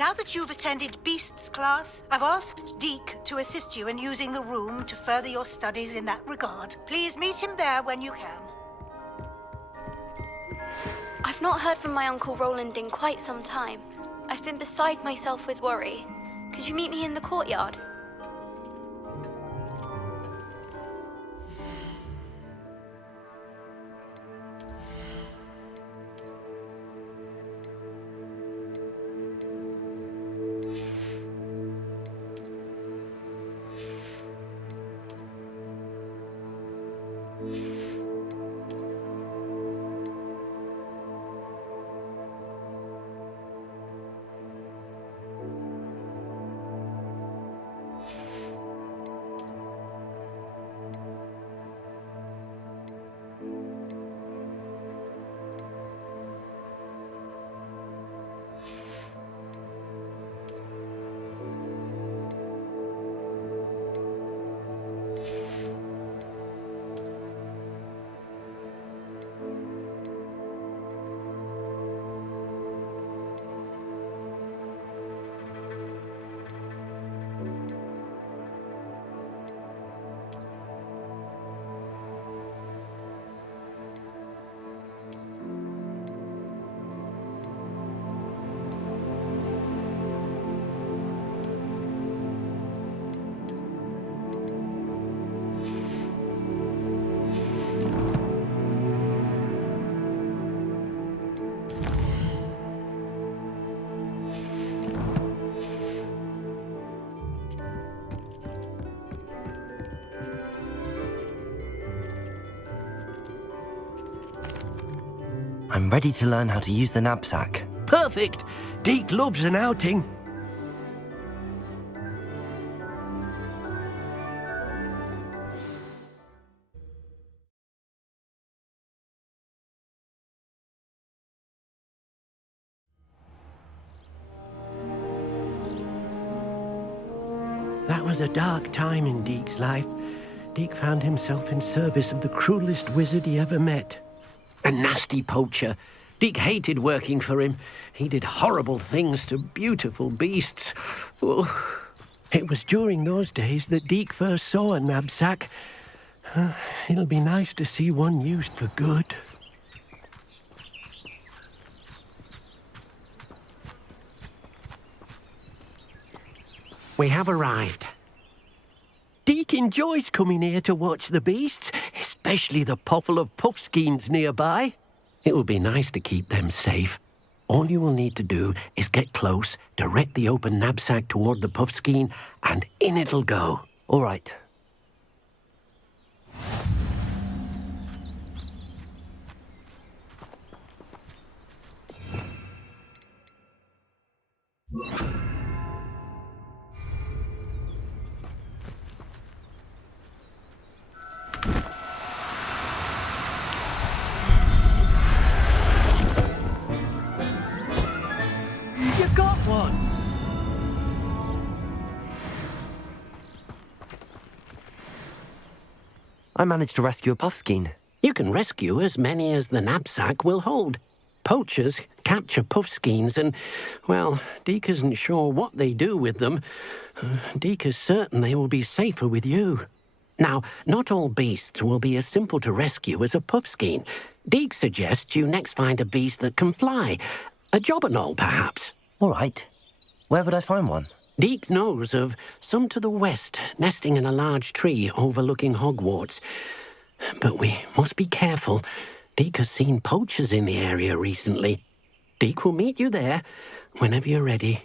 Now that you've attended Beasts class, I've asked Deek to assist you in using the room to further your studies in that regard. Please meet him there when you can. I've not heard from my Uncle Roland in quite some time. I've been beside myself with worry. Could you meet me in the courtyard? I'm ready to learn how to use the Nab-Sack. Perfect! Deek loves an outing. That was a dark time in Deek's life. Deek found himself in service of the cruelest wizard he ever met. A nasty poacher. Deek hated working for him. He did horrible things to beautiful beasts. Oh. It was during those days that Deek first saw a Nab-Sack. It'll be nice to see one used for good. We have arrived. Deek enjoys coming here to watch the beasts, especially the potful of Puffskeins nearby. It will be nice to keep them safe. All you will need to do is get close, direct the open Nab-Sack toward the Puffskein, and in it'll go. All right. You got one! I managed to rescue a Puffskein. You can rescue as many as the Nab-Sack will hold. Poachers capture Puffskeins and, well, Deek isn't sure what they do with them. Deek is certain they will be safer with you. Now, not all beasts will be as simple to rescue as a Puffskein. Deek suggests you next find a beast that can fly. A Jobberknoll, perhaps. All right. Where would I find one? Deek knows of some to the west, nesting in a large tree overlooking Hogwarts. But we must be careful. Deek has seen poachers in the area recently. Deek will meet you there whenever you're ready.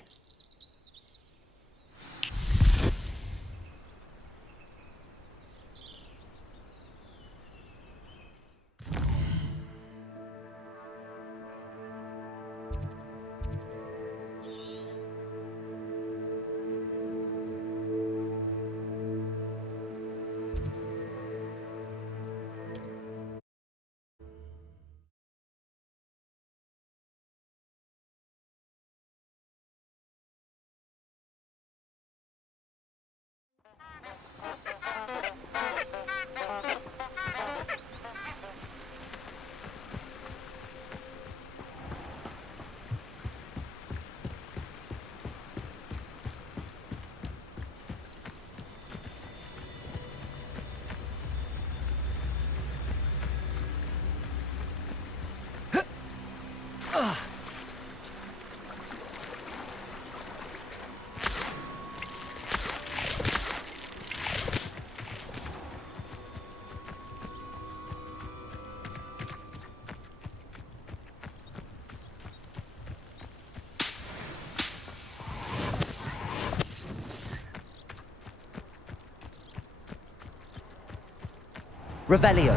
Revelio.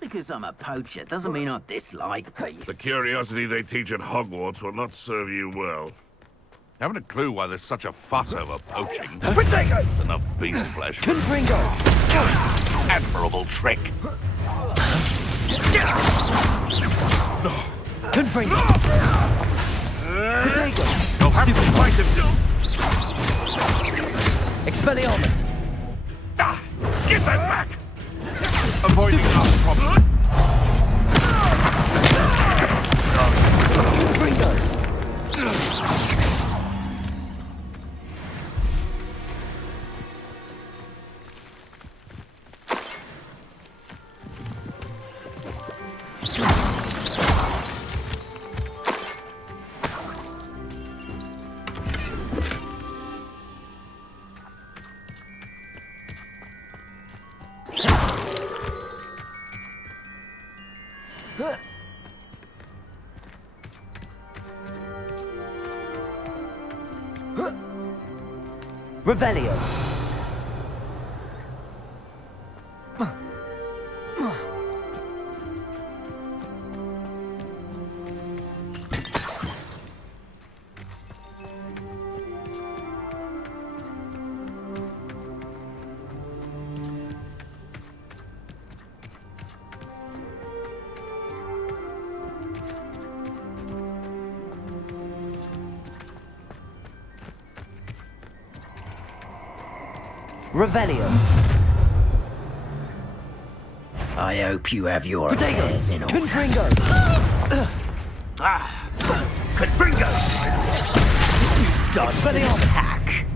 Because I'm a poacher doesn't mean I dislike beasts. The curiosity they teach at Hogwarts will not serve you well. Haven't a clue why there's such a fuss over poaching. Potato! There's enough beast flesh. Confringo. Admirable trick. Confringo. Potato. You'll have to fight him. Expelliarmus. Give that back! Avoiding our problem. Confringo. Revelio. Revelio. I hope you have your Potato. affairs in order. Confringo. Confringo! You dodged an Expelliarmus. attack!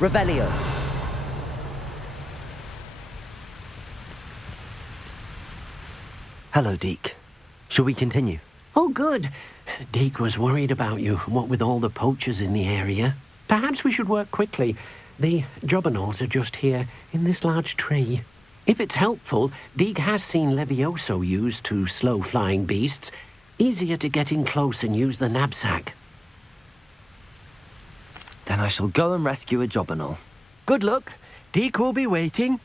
Revelio. Hello, Deek. Shall we continue? Oh, good. Deek was worried about you, what with all the poachers in the area. Perhaps we should work quickly. The Jobberknolls are just here, in this large tree. If it's helpful, Deek has seen Levioso used to slow flying beasts. Easier to get in close and use the Nab-Sack. Then I shall go and rescue a Jobberknoll. Good luck. Deek will be waiting.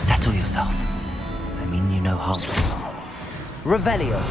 Settle yourself. I mean you no harm. Revelio.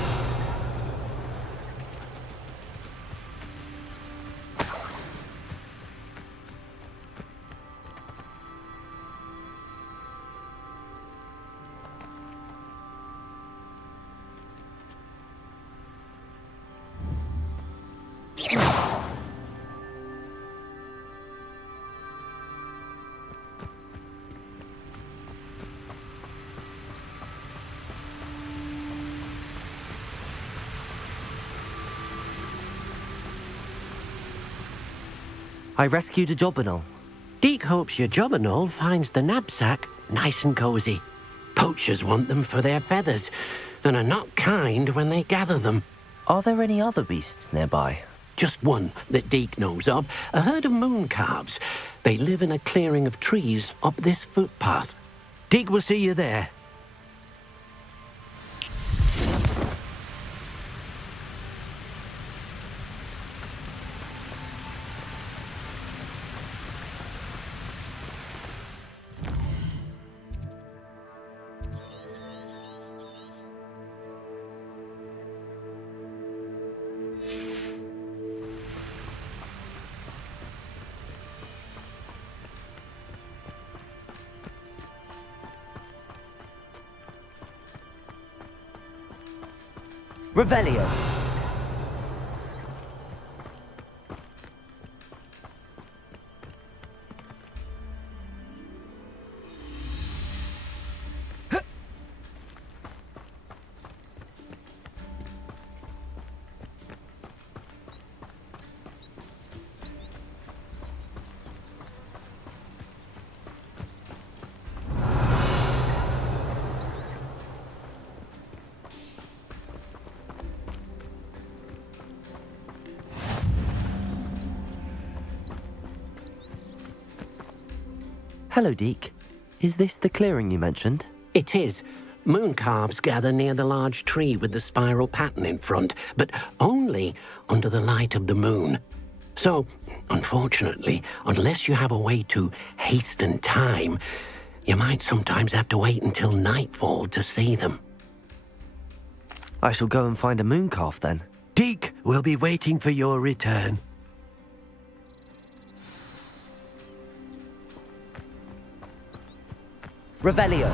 I rescued a Jobberknoll. Deek hopes your Jobberknoll finds the Nab-Sack nice and cozy. Poachers want them for their feathers, and are not kind when they gather them. Are there any other beasts nearby? Just one that Deek knows of, a herd of Mooncalves. They live in a clearing of trees up this footpath. Deek will see you there. Revelio. Hello, Deek. Is this the clearing you mentioned? It is. Mooncalves gather near the large tree with the spiral pattern in front, but only under the light of the moon. So, unfortunately, unless you have a way to hasten time, you might sometimes have to wait until nightfall to see them. I shall go and find a Mooncalf then. Deek will be waiting for your return. Revelio.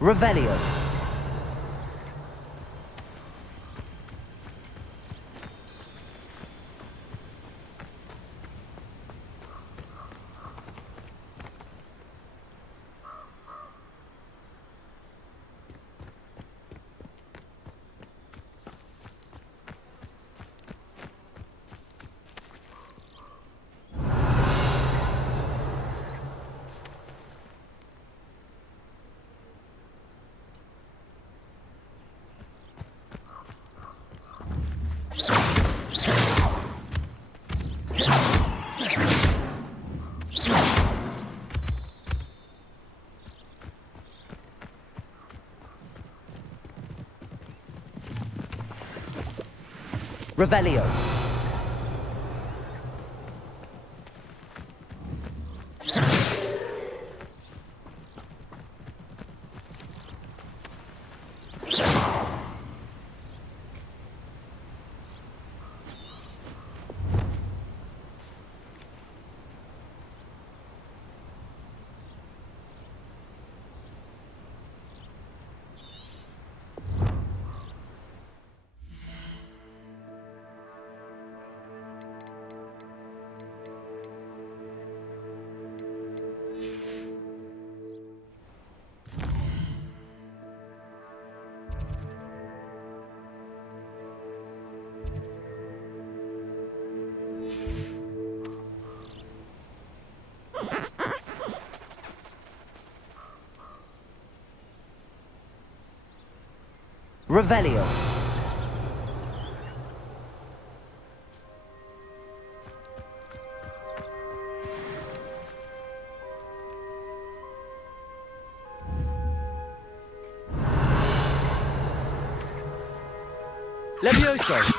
Revelio. Revelio. Revelio. Levioso.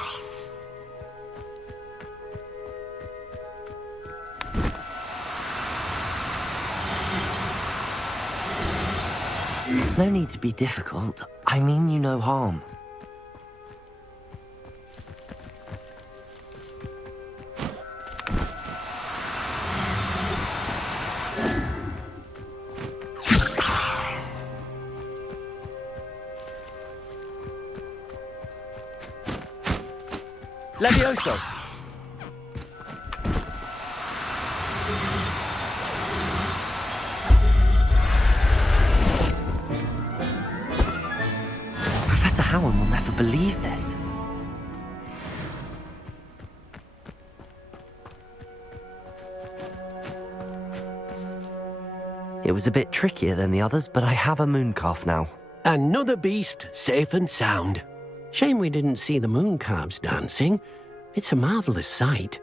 No need to be difficult. I mean you no harm. Levioso. Professor Howard will never believe this. It was a bit trickier than the others, but I have a Mooncalf now. Another beast, safe and sound. Shame we didn't see the Mooncalves dancing. It's a marvelous sight.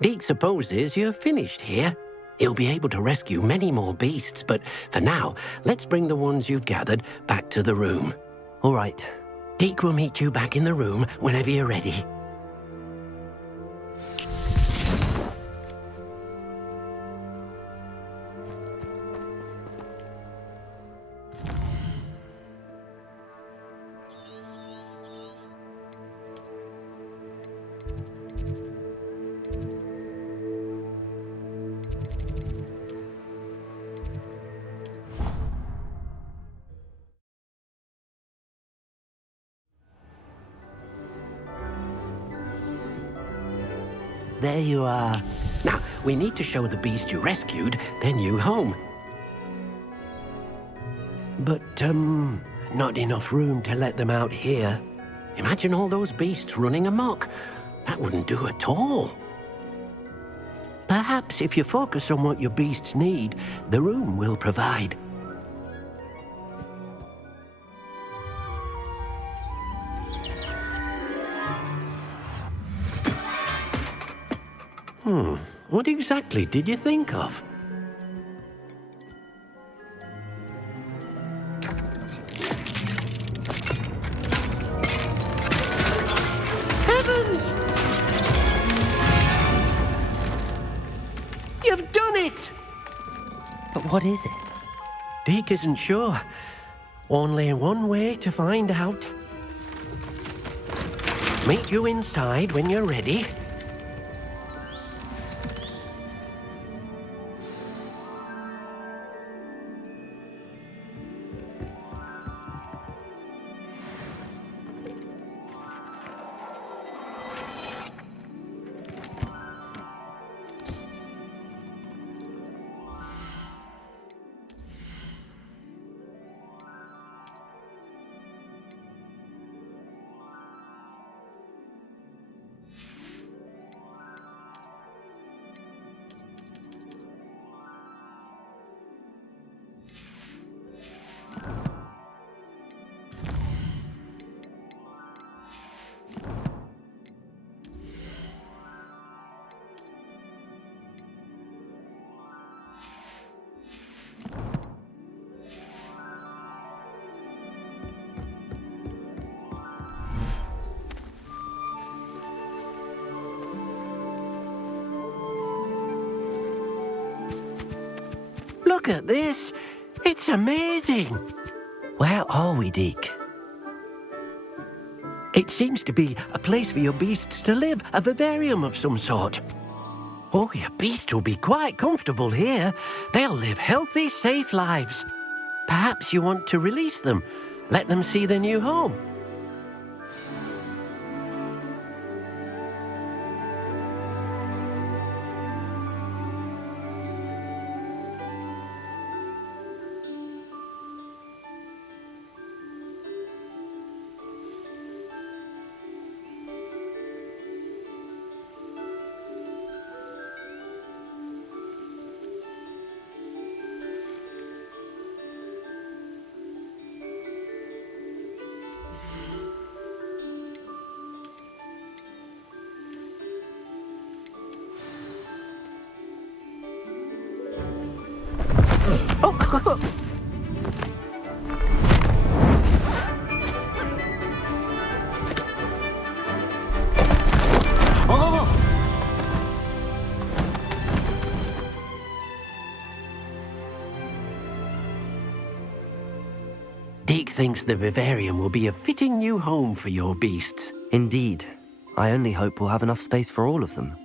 Deek supposes you're finished here. He'll be able to rescue many more beasts, but for now, let's bring the ones you've gathered back to the room. All right. Deek will meet you back in the room whenever you're ready. There you are. Now, we need to show the beast you rescued their new home. But, not enough room to let them out here. Imagine all those beasts running amok. That wouldn't do at all. Perhaps if you focus on what your beasts need, the room will provide. What exactly did you think of? Heavens! You've done it! But what is it? Deek isn't sure. Only one way to find out. Meet you inside when you're ready. Look at this. It's amazing. Where are we, Deek? It seems to be a place for your beasts to live, a vivarium of some sort. Oh, your beasts will be quite comfortable here. They'll live healthy, safe lives. Perhaps you want to release them, let them see their new home. Deek thinks the Vivarium will be a fitting new home for your beasts. Indeed. I only hope we'll have enough space for all of them.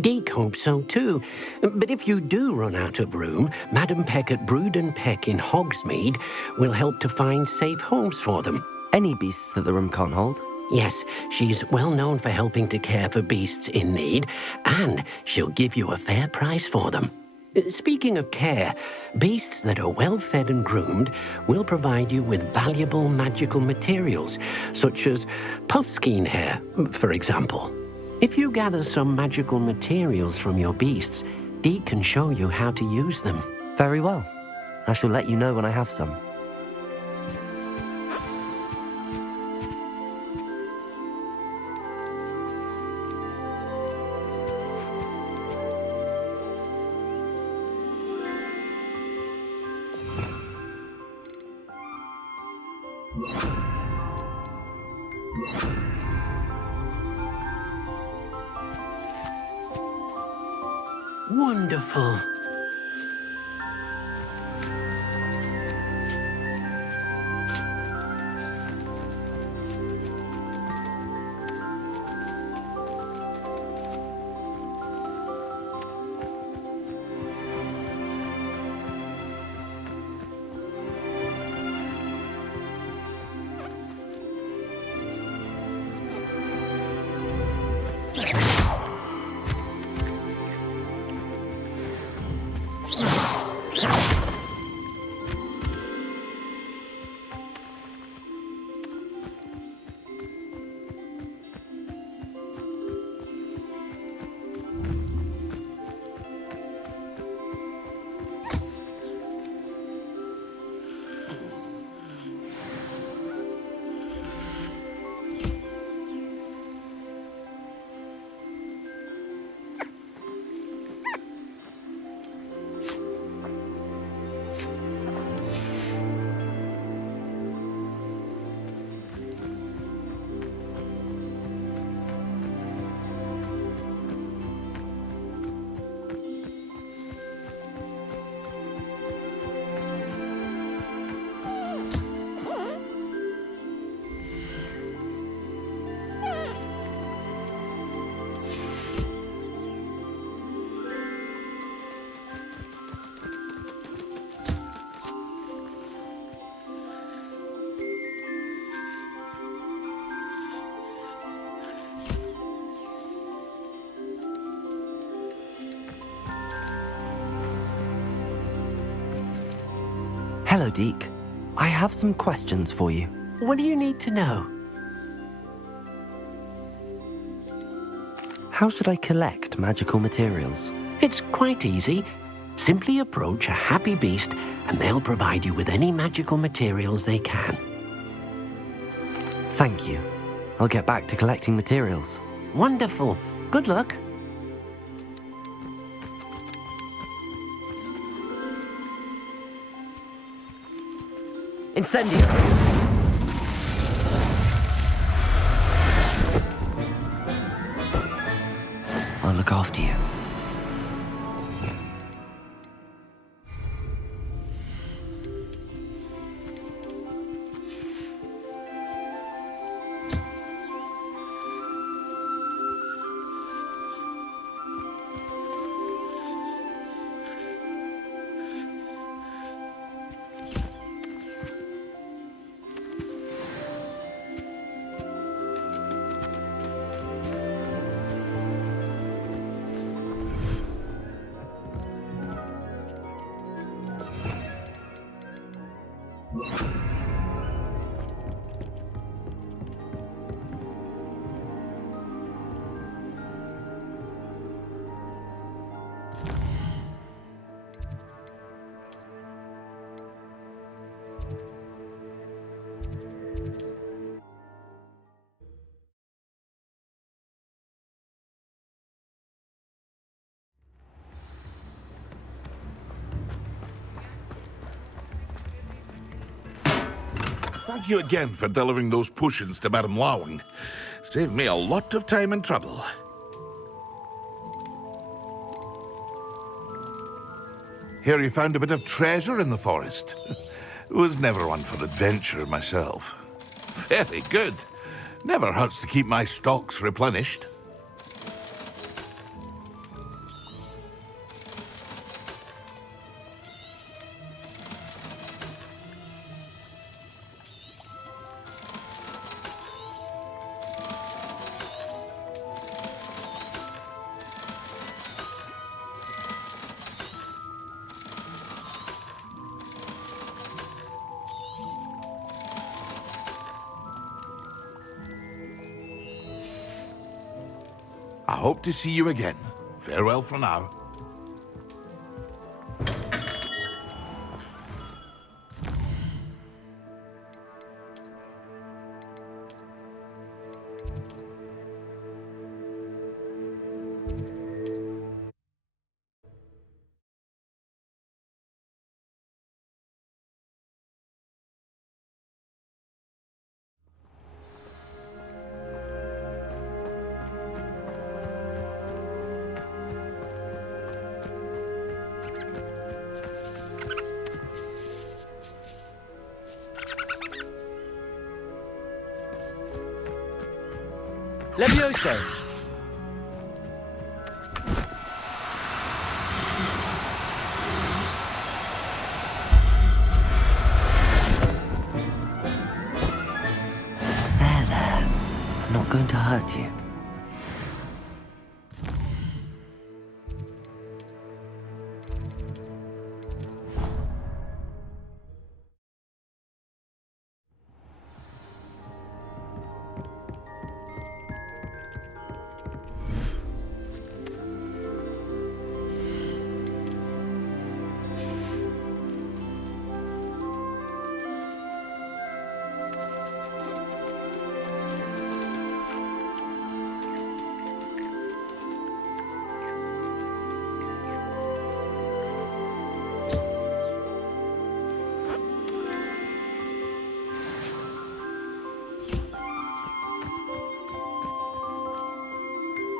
Deek hopes so too. But if you do run out of room, Madam Peck at Brood and Peck in Hogsmeade will help to find safe homes for them. Any beasts that the room can't hold? Yes, she's well known for helping to care for beasts in need, and she'll give you a fair price for them. Speaking of care, beasts that are well fed and groomed will provide you with valuable magical materials, such as Puffskein hair, for example. If you gather some magical materials from your beasts, Deek can show you how to use them. Very well. I shall let you know when I have some. Wonderful. Hello, Deek. I have some questions for you. What do you need to know? How should I collect magical materials? It's quite easy. Simply approach a happy beast and they'll provide you with any magical materials they can. Thank you. I'll get back to collecting materials. Wonderful. Good luck. Incendio! I'll look after you. Thank you again for delivering those potions to Madam Wowing. Saved me a lot of time and trouble. Hear you found a bit of treasure in the forest. Was never one for adventure myself. Very good. Never hurts to keep my stocks replenished. I hope to see you again. Farewell for now. Levioso! There. I'm not going to hurt you.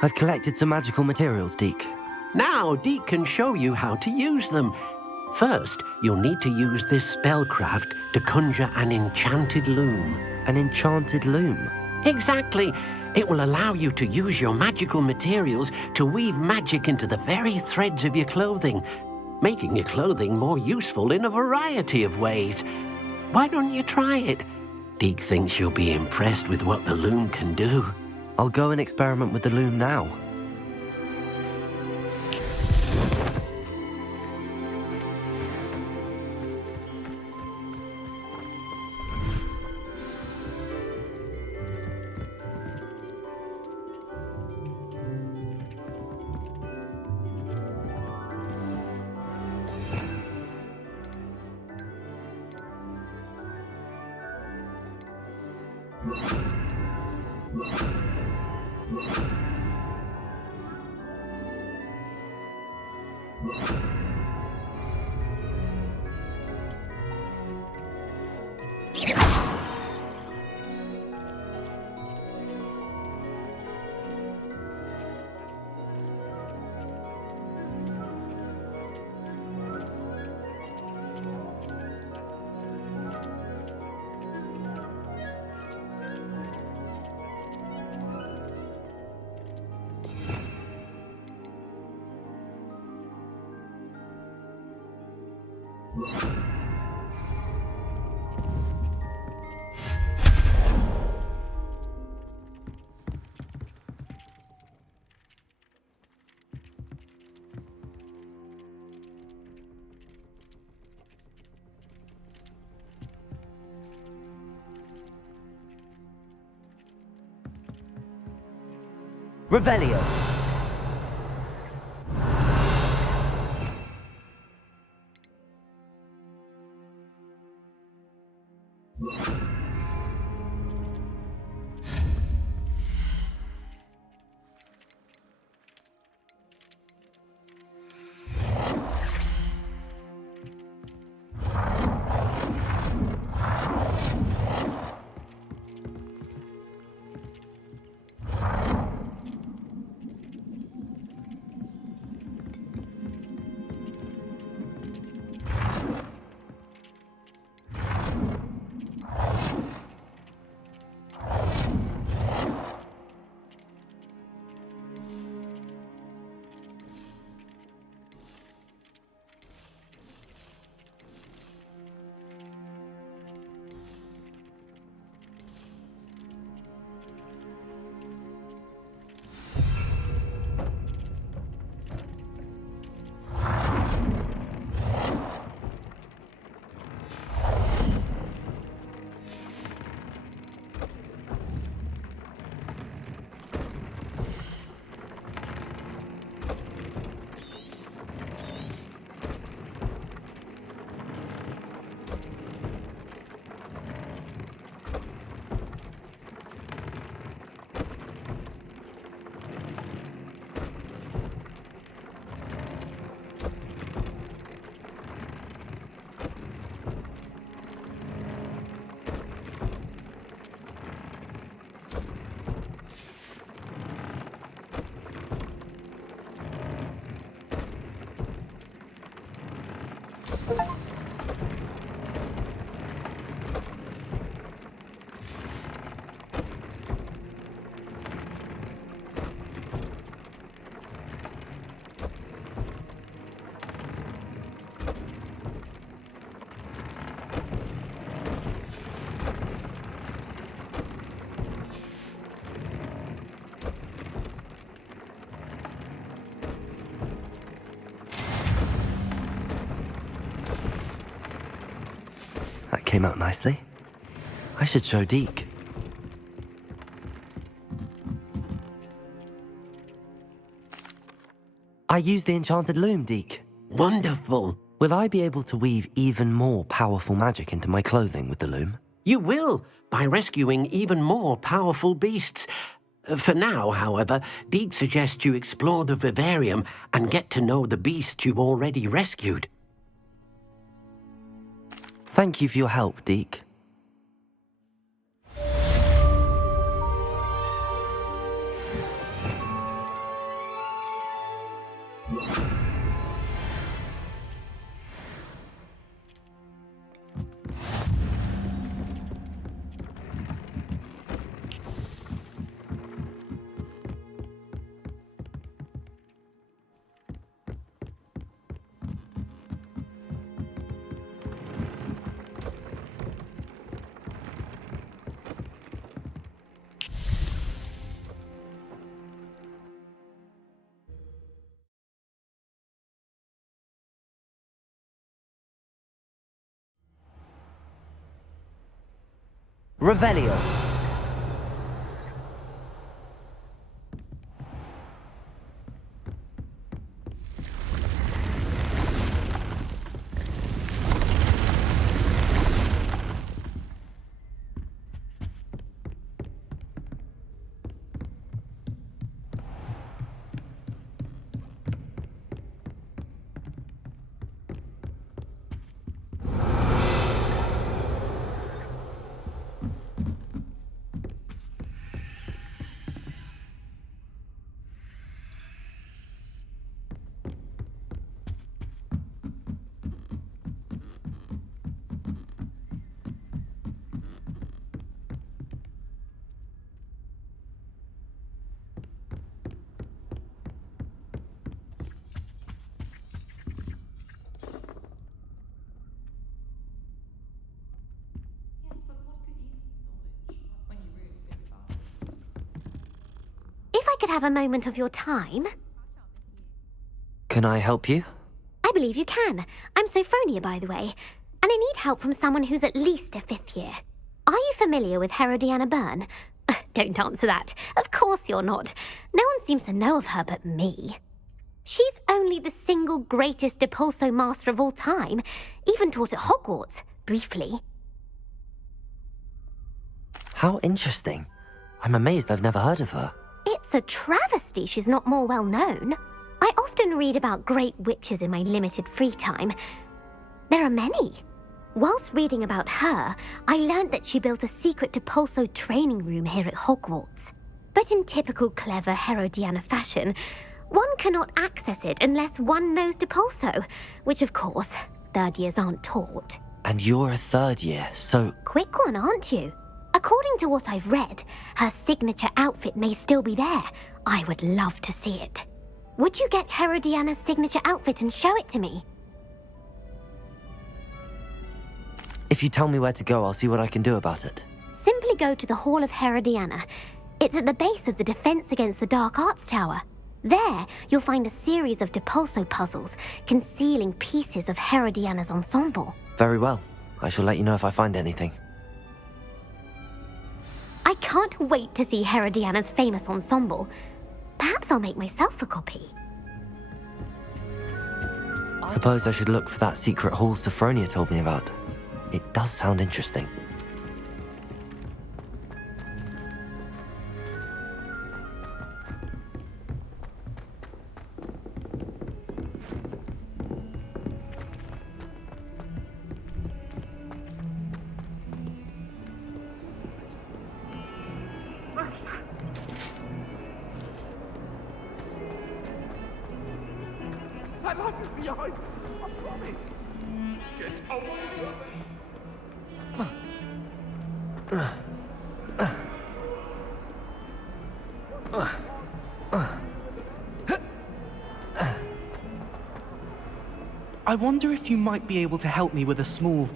I've collected some magical materials, Deek. Now Deek can show you how to use them. First, you'll need to use this spellcraft to conjure an enchanted loom. An enchanted loom? Exactly. It will allow you to use your magical materials to weave magic into the very threads of your clothing, making your clothing more useful in a variety of ways. Why don't you try it? Deek thinks you'll be impressed with what the loom can do. I'll go and experiment with the loom now. Revelio. came out nicely. I should show Deek. I used the enchanted loom, Deek. Wonderful. Will I be able to weave even more powerful magic into my clothing with the loom? You will, by rescuing even more powerful beasts. For now, however, Deek suggests you explore the Vivarium and get to know the beasts you've already rescued. Thank you for your help, Deek. Revelio. If I could have a moment of your time... Can I help you? I believe you can. I'm Sophronia, by the way, and I need help from someone who's at least a 5th year. Are you familiar with Herodiana Byrne? Don't answer that. Of course you're not. No one seems to know of her but me. She's only the single greatest Depulso master of all time, even taught at Hogwarts, briefly. How interesting. I'm amazed I've never heard of her. It's a travesty she's not more well known. I often read about great witches in my limited free time. There are many. Whilst reading about her, I learned that she built a secret Depulso training room here at Hogwarts. But in typical clever Herodiana fashion, one cannot access it unless one knows Depulso, which of course, 3rd years aren't taught. And you're a 3rd year, so... Quick one, aren't you? According to what I've read, her signature outfit may still be there. I would love to see it. Would you get Herodiana's signature outfit and show it to me? If you tell me where to go, I'll see what I can do about it. Simply go to the Hall of Herodiana. It's at the base of the Defense Against the Dark Arts Tower. There, you'll find a series of Depulso puzzles concealing pieces of Herodiana's ensemble. Very well. I shall let you know if I find anything. I can't wait to see Herodiana's famous ensemble. Perhaps I'll make myself a copy. Suppose I should look for that secret hall Sophronia told me about. It does sound interesting. That light is behind! I promise! Get away from me! I wonder if you might be able to help me with a small,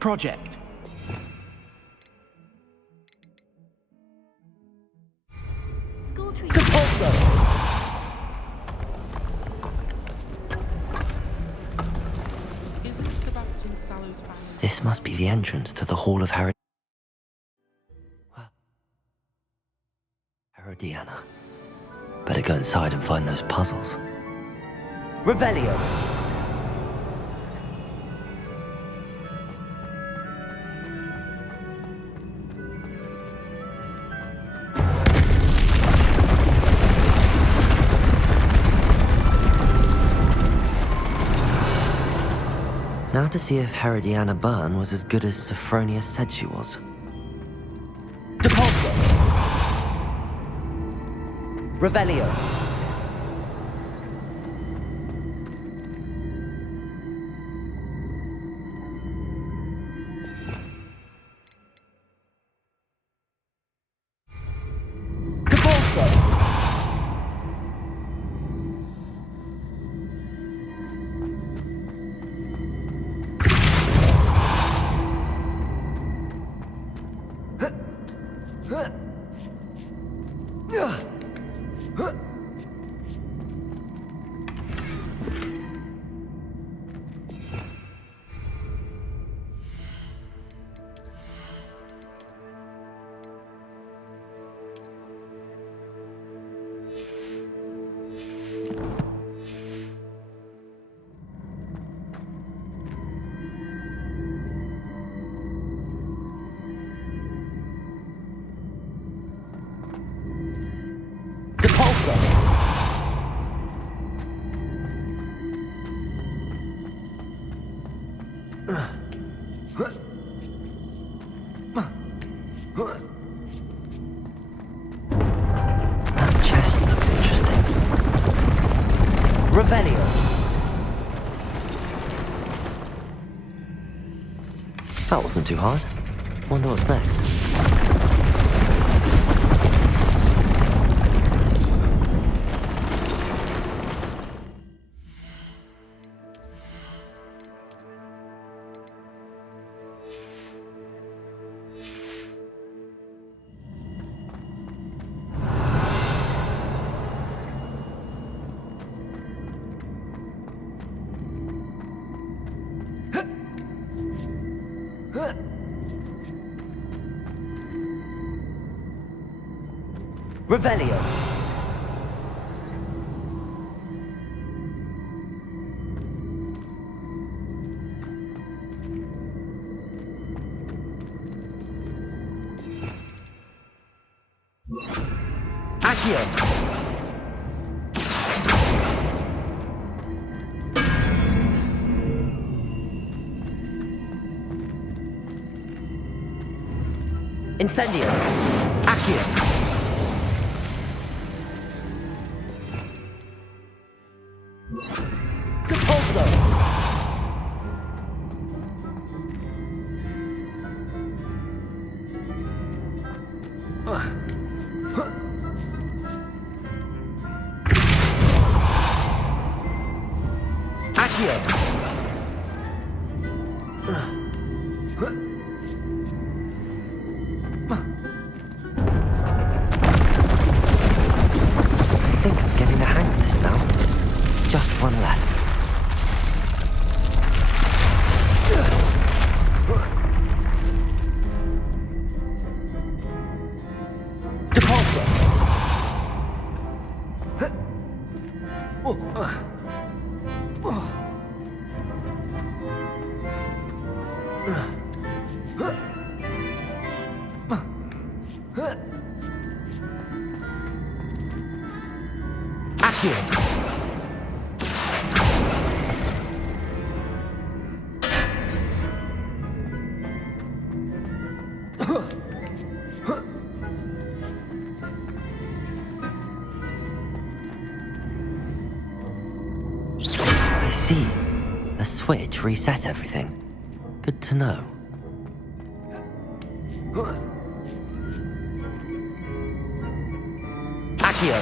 project. School tree. Isn't Sebastian Sallow's family... This must be the entrance to the Hall of Herodiana. Better go inside and find those puzzles. Revelio! Now to see if Herodiana Byrne was as good as Sophronia said she was. Depulso! Revelio! Depulso! Depulso! That chest looks interesting. Revelio! That wasn't too hard. Wonder what's next. Revelio! Accio! Incendio! Accio! Depulso! Accio! I think I'm getting the hang of this now. Just one left. Depulso! Accio! I see. A switch reset everything. Good to know. Accio!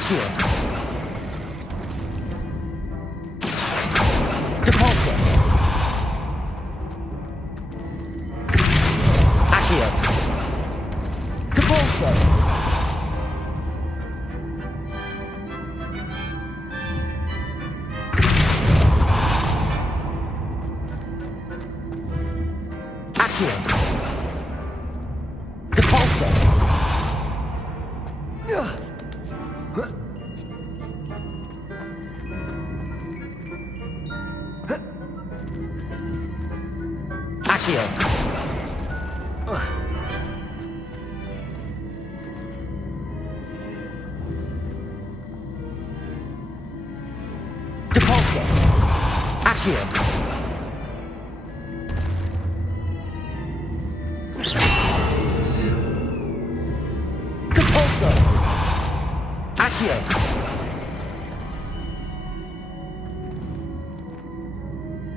Accio. Depulso. Accio. Depulso. Accio. Depulso. Accio. Depulso. Accio. Depulso. Accio.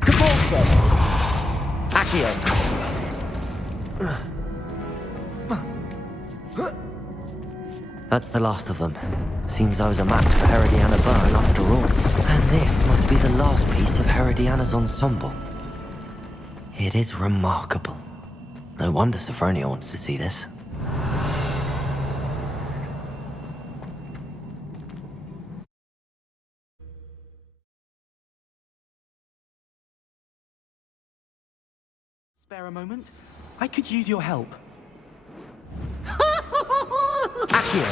Depulso. Accio. That's the last of them. Seems I was a match for Herodiana Byrne after all. And this must be the last piece of Herodiana's ensemble. It is remarkable. No wonder Sophronia wants to see this. Spare a moment? I could use your help. Accio.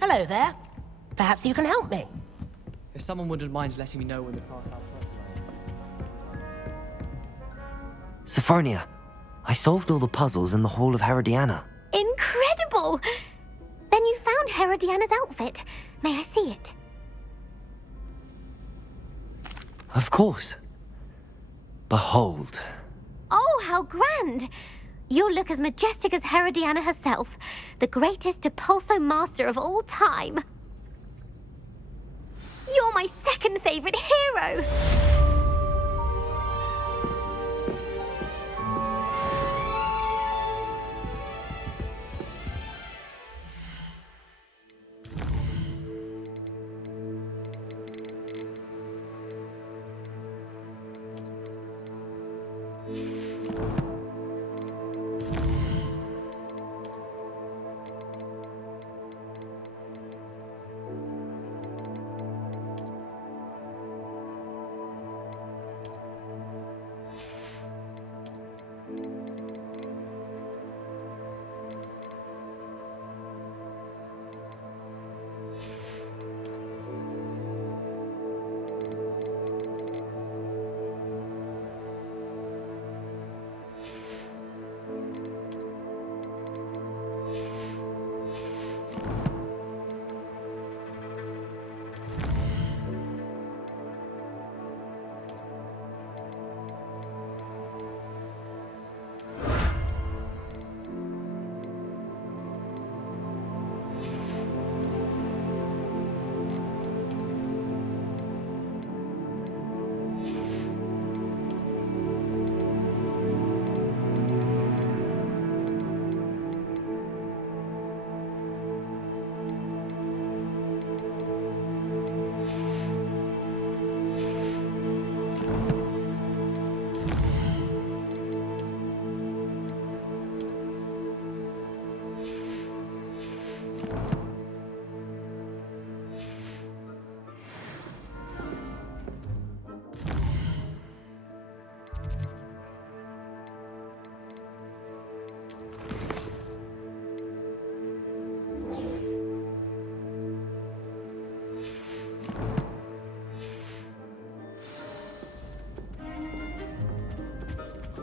Hello there. Perhaps you can help me. If someone wouldn't mind letting me know when the path out. Sophronia, I solved all the puzzles in the Hall of Herodiana. Incredible! Then you found Herodiana's outfit. May I see it? Of course. Behold. Oh, how grand! You'll look as majestic as Herodiana herself, the greatest Depulso master of all time. You're my second favorite hero!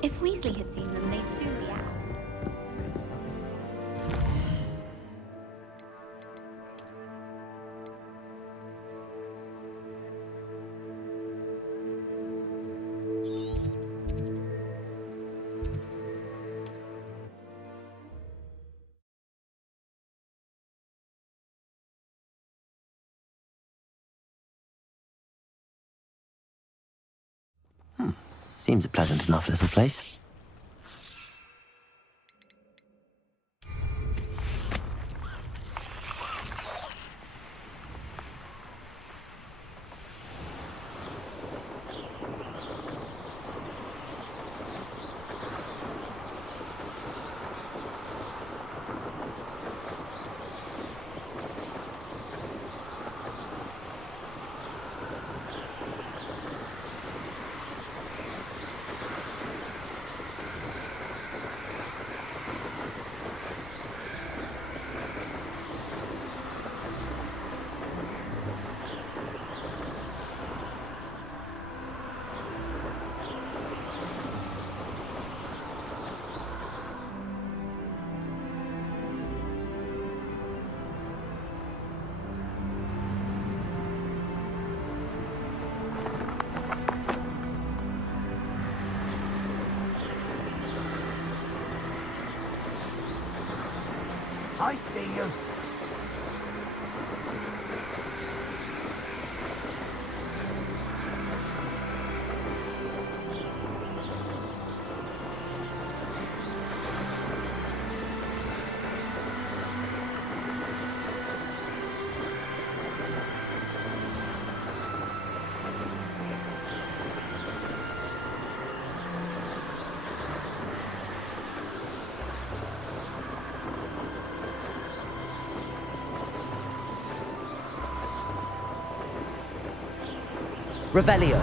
If Weasley had seen them, they'd soon Seems a pleasant enough little place. I see you. Revelio.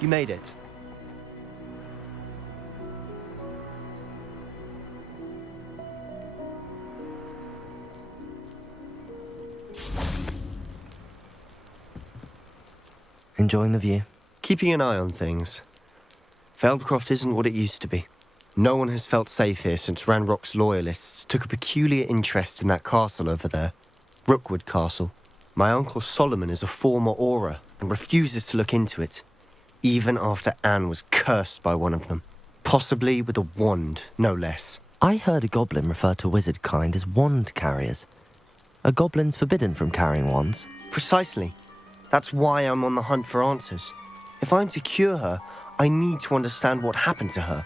You made it. Enjoying the view? Keeping an eye on things. Feldcroft isn't what it used to be. No one has felt safe here since Ranrock's loyalists took a peculiar interest in that castle over there. Rookwood Castle. My Uncle Solomon is a former Auror and refuses to look into it, even after Anne was cursed by one of them. Possibly with a wand, no less. I heard a goblin refer to wizard kind as wand carriers. Are goblins forbidden from carrying wands? Precisely. That's why I'm on the hunt for answers. If I'm to cure her, I need to understand what happened to her.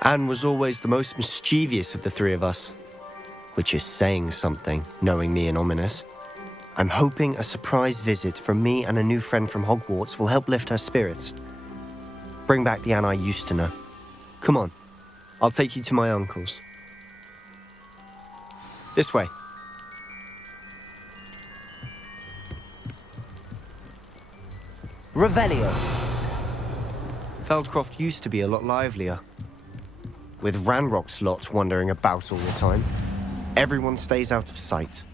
Anne was always the most mischievous of the three of us. Which is saying something, knowing me and Ominous. I'm hoping a surprise visit from me and a new friend from Hogwarts will help lift her spirits. Bring back the Anne I used to know. Come on, I'll take you to my uncle's. This way. Revelio. Feldcroft used to be a lot livelier. With Ranrock's lot wandering about all the time. Everyone stays out of sight.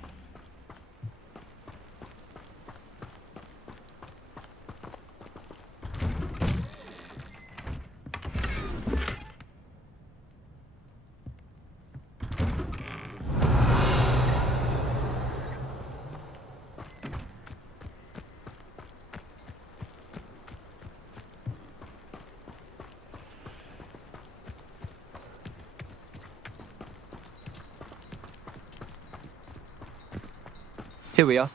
Here we are.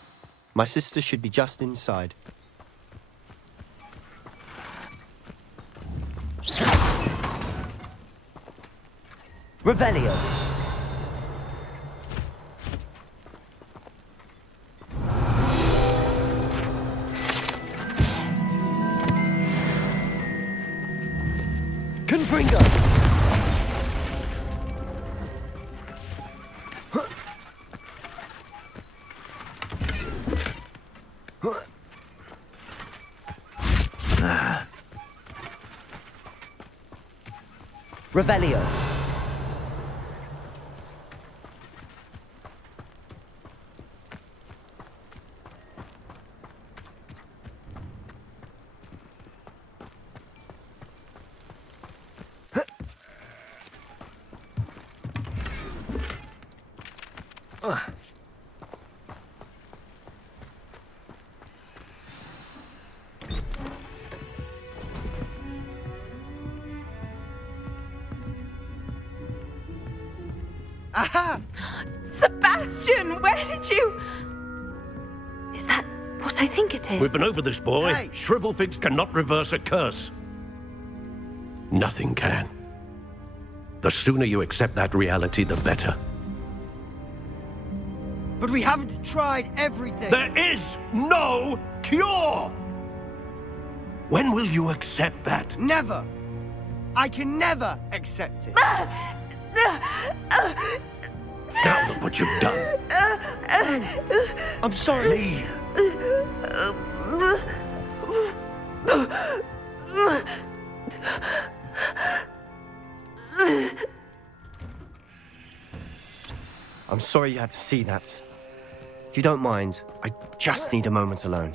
My sister should be just inside. Revelio. Confringo! Revelio. Aha! Sebastian, where did you... Is that what I think it is? We've been over this, boy. Hey. Shrivelfigs cannot reverse a curse. Nothing can. The sooner you accept that reality, the better. But we haven't tried everything. There is no cure! When will you accept that? Never. I can never accept it. Now look what you've done. I'm sorry. Leave. I'm sorry you had to see that. If you don't mind, I just need a moment alone.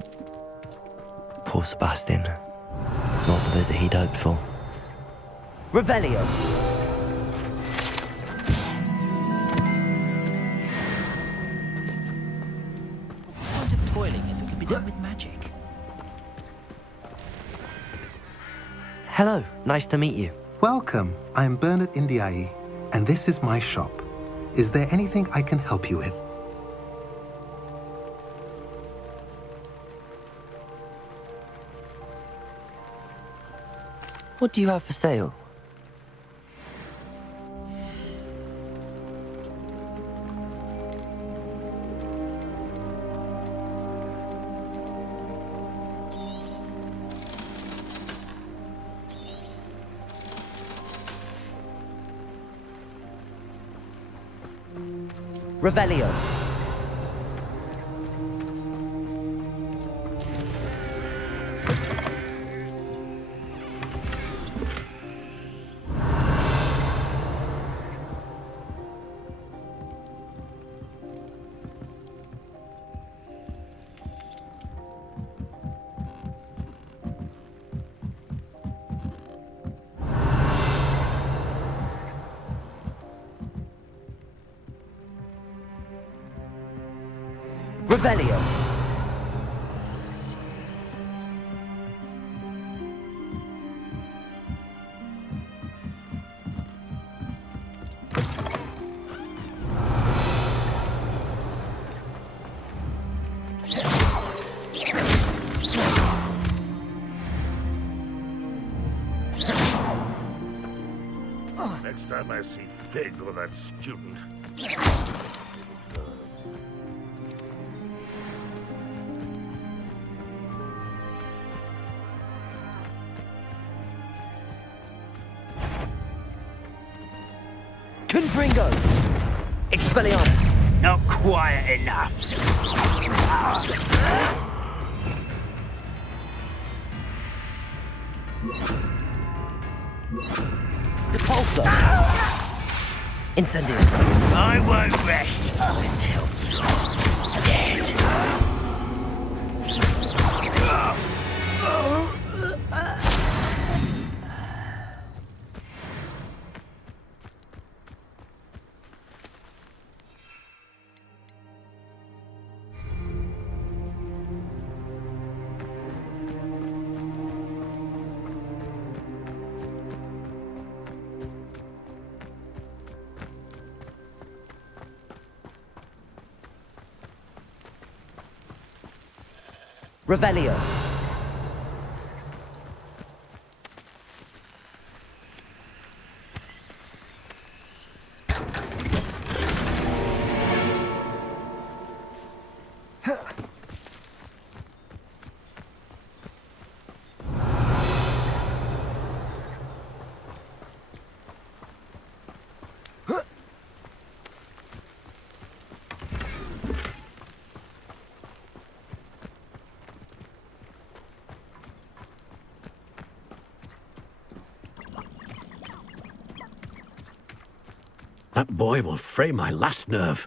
Poor Sebastian. Not the visit he'd hoped for. Revelio. Point of toiling if it could be done with magic. Hello, nice to meet you. Welcome. I'm Bernard Indiai, and this is my shop. Is there anything I can help you with? What do you have for sale? Revelio. Revelio. Next time I see Fig or that student. Confringo. Expelliarmus. Not quiet enough. Depulso. Incendio. I won't rest until you're dead. Revelio. That boy will fray my last nerve.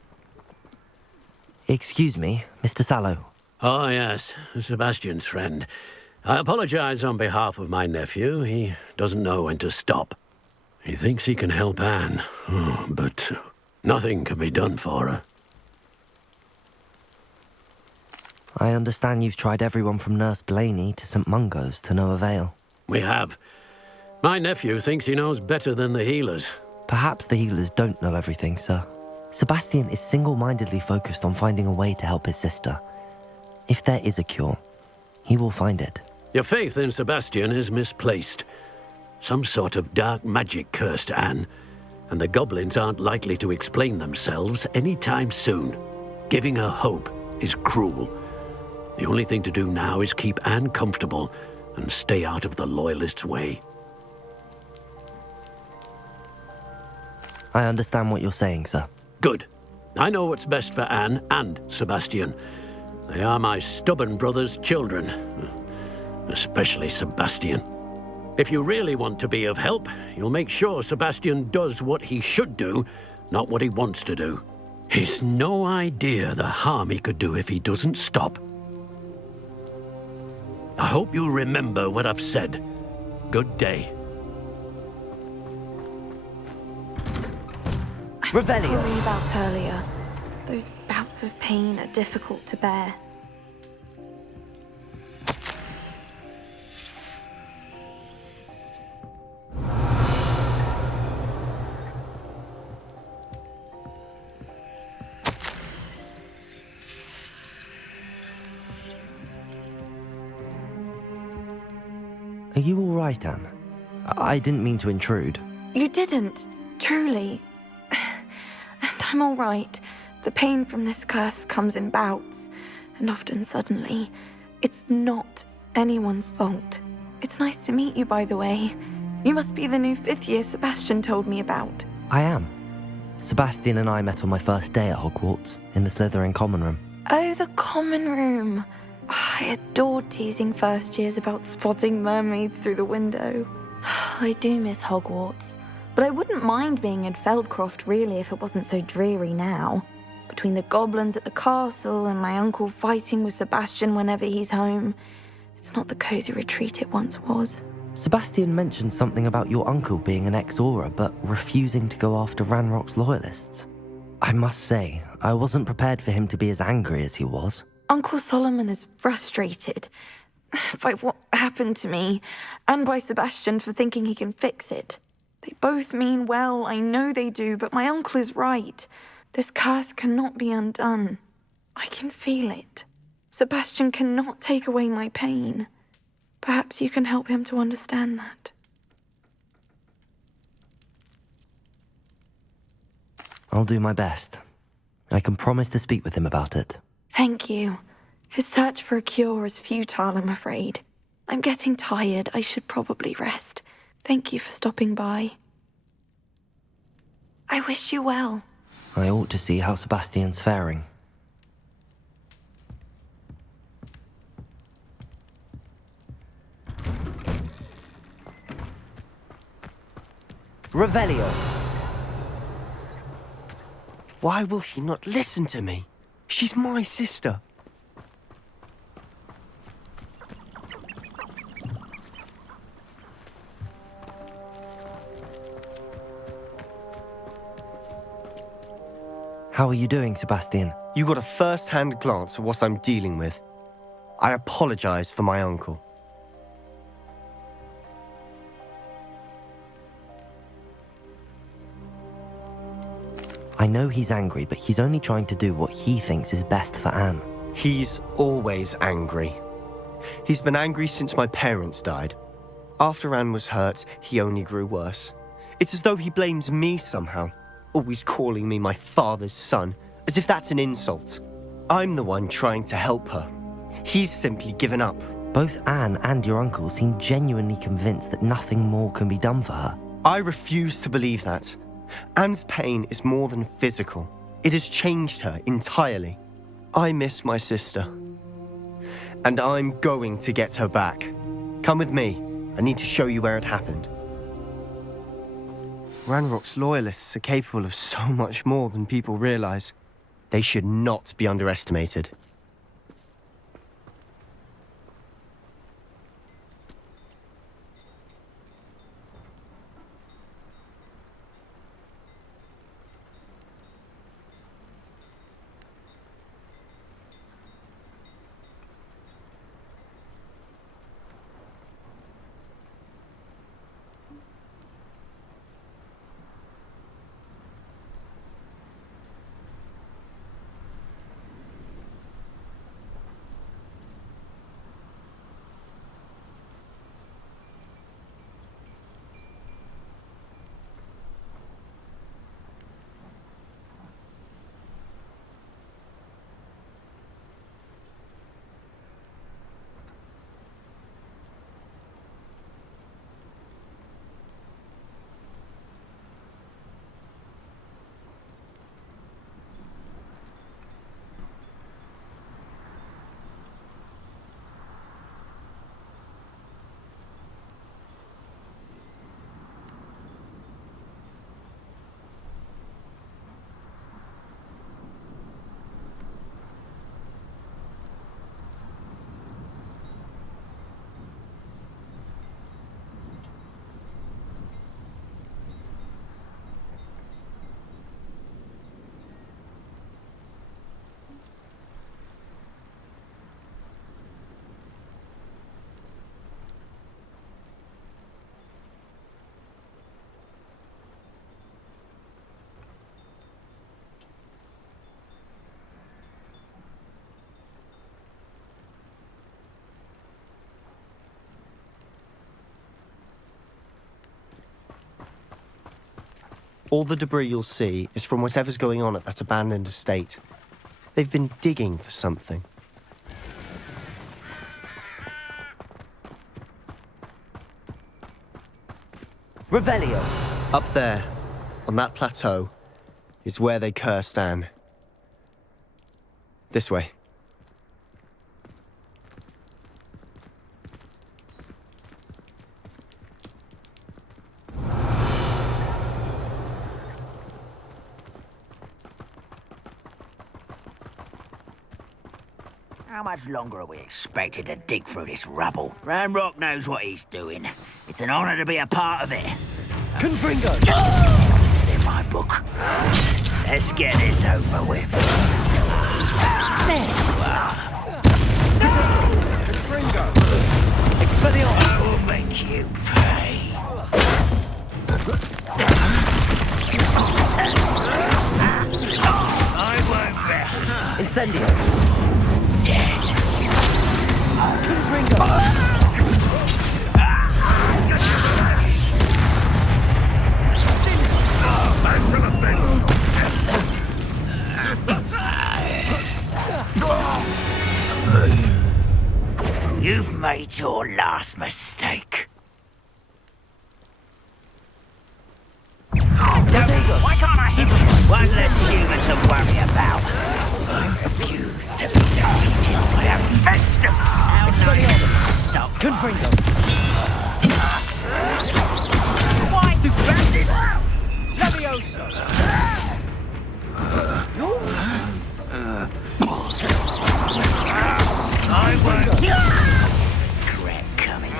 Excuse me, Mr. Sallow. Oh, yes, Sebastian's friend. I apologize on behalf of my nephew. He doesn't know when to stop. He thinks he can help Anne, but nothing can be done for her. I understand you've tried everyone from Nurse Blaney to St. Mungo's to no avail. We have. My nephew thinks he knows better than the healers. Perhaps the healers don't know everything, sir. Sebastian is single-mindedly focused on finding a way to help his sister. If there is a cure, he will find it. Your faith in Sebastian is misplaced. Some sort of dark magic cursed Anne, and the goblins aren't likely to explain themselves anytime soon. Giving her hope is cruel. The only thing to do now is keep Anne comfortable and stay out of the Loyalists' way. I understand what you're saying, sir. Good. I know what's best for Anne and Sebastian. They are my stubborn brother's children. Especially Sebastian. If you really want to be of help, you'll make sure Sebastian does what he should do, not what he wants to do. He's no idea the harm he could do if he doesn't stop. I hope you'll remember what I've said. Good day. I'm sorry about earlier. Those bouts of pain are difficult to bear. Are you all right, Anne? I didn't mean to intrude. You didn't, truly. And I'm all right. The pain from this curse comes in bouts, and often suddenly. It's not anyone's fault. It's nice to meet you, by the way. You must be the new 5th year Sebastian told me about. I am. Sebastian and I met on my first day at Hogwarts, in the Slytherin common room. Oh, the common room. I adored teasing first years about spotting mermaids through the window. I do miss Hogwarts, but I wouldn't mind being in Feldcroft really if it wasn't so dreary now. Between the goblins at the castle and my uncle fighting with Sebastian whenever he's home, it's not the cozy retreat it once was. Sebastian mentioned something about your uncle being an ex-Auror, but refusing to go after Ranrock's loyalists. I must say, I wasn't prepared for him to be as angry as he was. Uncle Solomon is frustrated by what happened to me, and by Sebastian for thinking he can fix it. They both mean well, I know they do, but my uncle is right. This curse cannot be undone. I can feel it. Sebastian cannot take away my pain. Perhaps you can help him to understand that. I'll do my best. I can promise to speak with him about it. Thank you. His search for a cure is futile, I'm afraid. I'm getting tired. I should probably rest. Thank you for stopping by. I wish you well. I ought to see how Sebastian's faring. Revelio! Why will he not listen to me? She's my sister. How are you doing, Sebastian? You got a first-hand glance at what I'm dealing with. I apologize for my uncle. I know he's angry, but he's only trying to do what he thinks is best for Anne. He's always angry. He's been angry since my parents died. After Anne was hurt, he only grew worse. It's as though he blames me somehow, always calling me my father's son, as if that's an insult. I'm the one trying to help her. He's simply given up. Both Anne and your uncle seem genuinely convinced that nothing more can be done for her. I refuse to believe that. Anne's pain is more than physical. It has changed her entirely. I miss my sister. And I'm going to get her back. Come with me. I need to show you where it happened. Ranrock's loyalists are capable of so much more than people realize. They should not be underestimated. All the debris you'll see is from whatever's going on at that abandoned estate. They've been digging for something. Revelio. Up there, on that plateau, is where they cursed Anne. This way. How much longer are we expected to dig through this rubble? Ranrock knows what he's doing. It's an honor to be a part of it. Confringo! It's in my book. Let's get this over with. Confringo! Expelliarmus! I will make you pay. I won't bet. Incendio! Dead. Confringo! You've made your last mistake. Why can't I hit you? One less human to worry about. I refuse to be defeated by a monster. Stop. Confringo! Why do bandits? Levioso! I won't. Regret coming.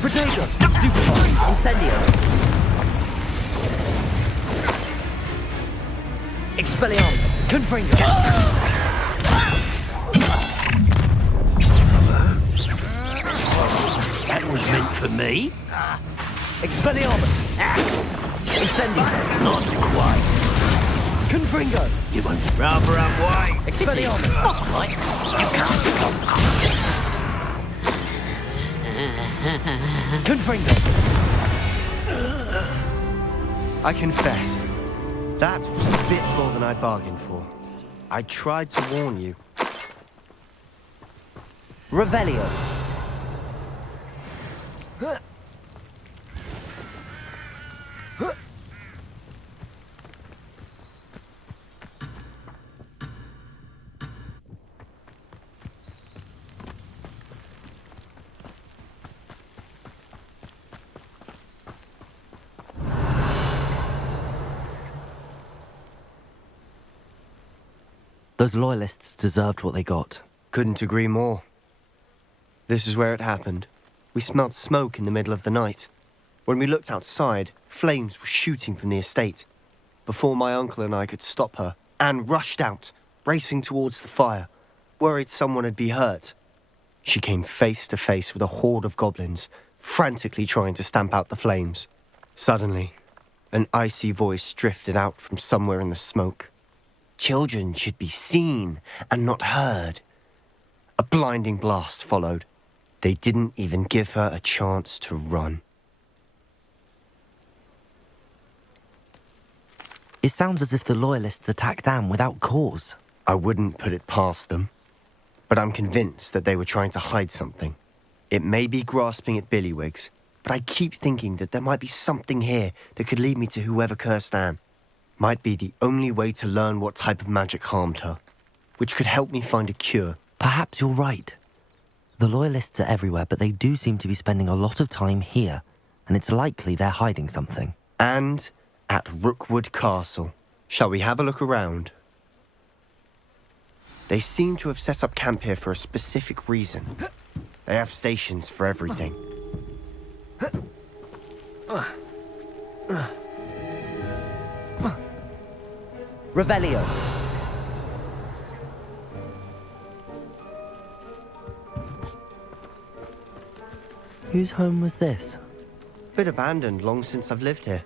Protego! Stupefy! Incendio! Expelliarmus! Confringo! That was meant for me. Expelliarmus! Incendio! Not quite. Confringo! You won't rather unwise. Expelliarmus! Not quite. You can't stop. Confringo! I confess, that was a bit more than I bargained for. I tried to warn you. Revelio! Those loyalists deserved what they got. Couldn't agree more. This is where it happened. We smelled smoke in the middle of the night. When we looked outside, flames were shooting from the estate. Before my uncle and I could stop her, Anne rushed out, racing towards the fire, worried someone had been hurt. She came face to face with a horde of goblins, frantically trying to stamp out the flames. Suddenly, an icy voice drifted out from somewhere in the smoke. Children should be seen and not heard. A blinding blast followed. They didn't even give her a chance to run. It sounds as if the loyalists attacked Anne without cause. I wouldn't put it past them, but I'm convinced that they were trying to hide something. It may be grasping at billywhigs, but I keep thinking that there might be something here that could lead me to whoever cursed Anne. Might be the only way to learn what type of magic harmed her, which could help me find a cure. Perhaps you're right. The loyalists are everywhere, but they do seem to be spending a lot of time here, and it's likely they're hiding something. And at Rookwood Castle. Shall we have a look around? They seem to have set up camp here for a specific reason. They have stations for everything. Revelio. Whose home was this? Been abandoned long since I've lived here.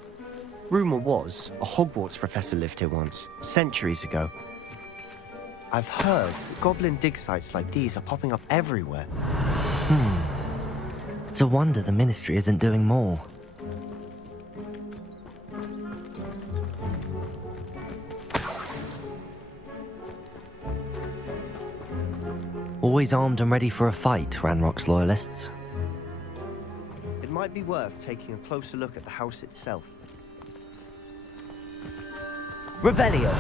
Rumour was, a Hogwarts professor lived here once, centuries ago. I've heard goblin dig sites like these are popping up everywhere. It's a wonder the Ministry isn't doing more. Always armed and ready for a fight, Ranrock's loyalists. It might be worth taking a closer look at the house itself. Revelio.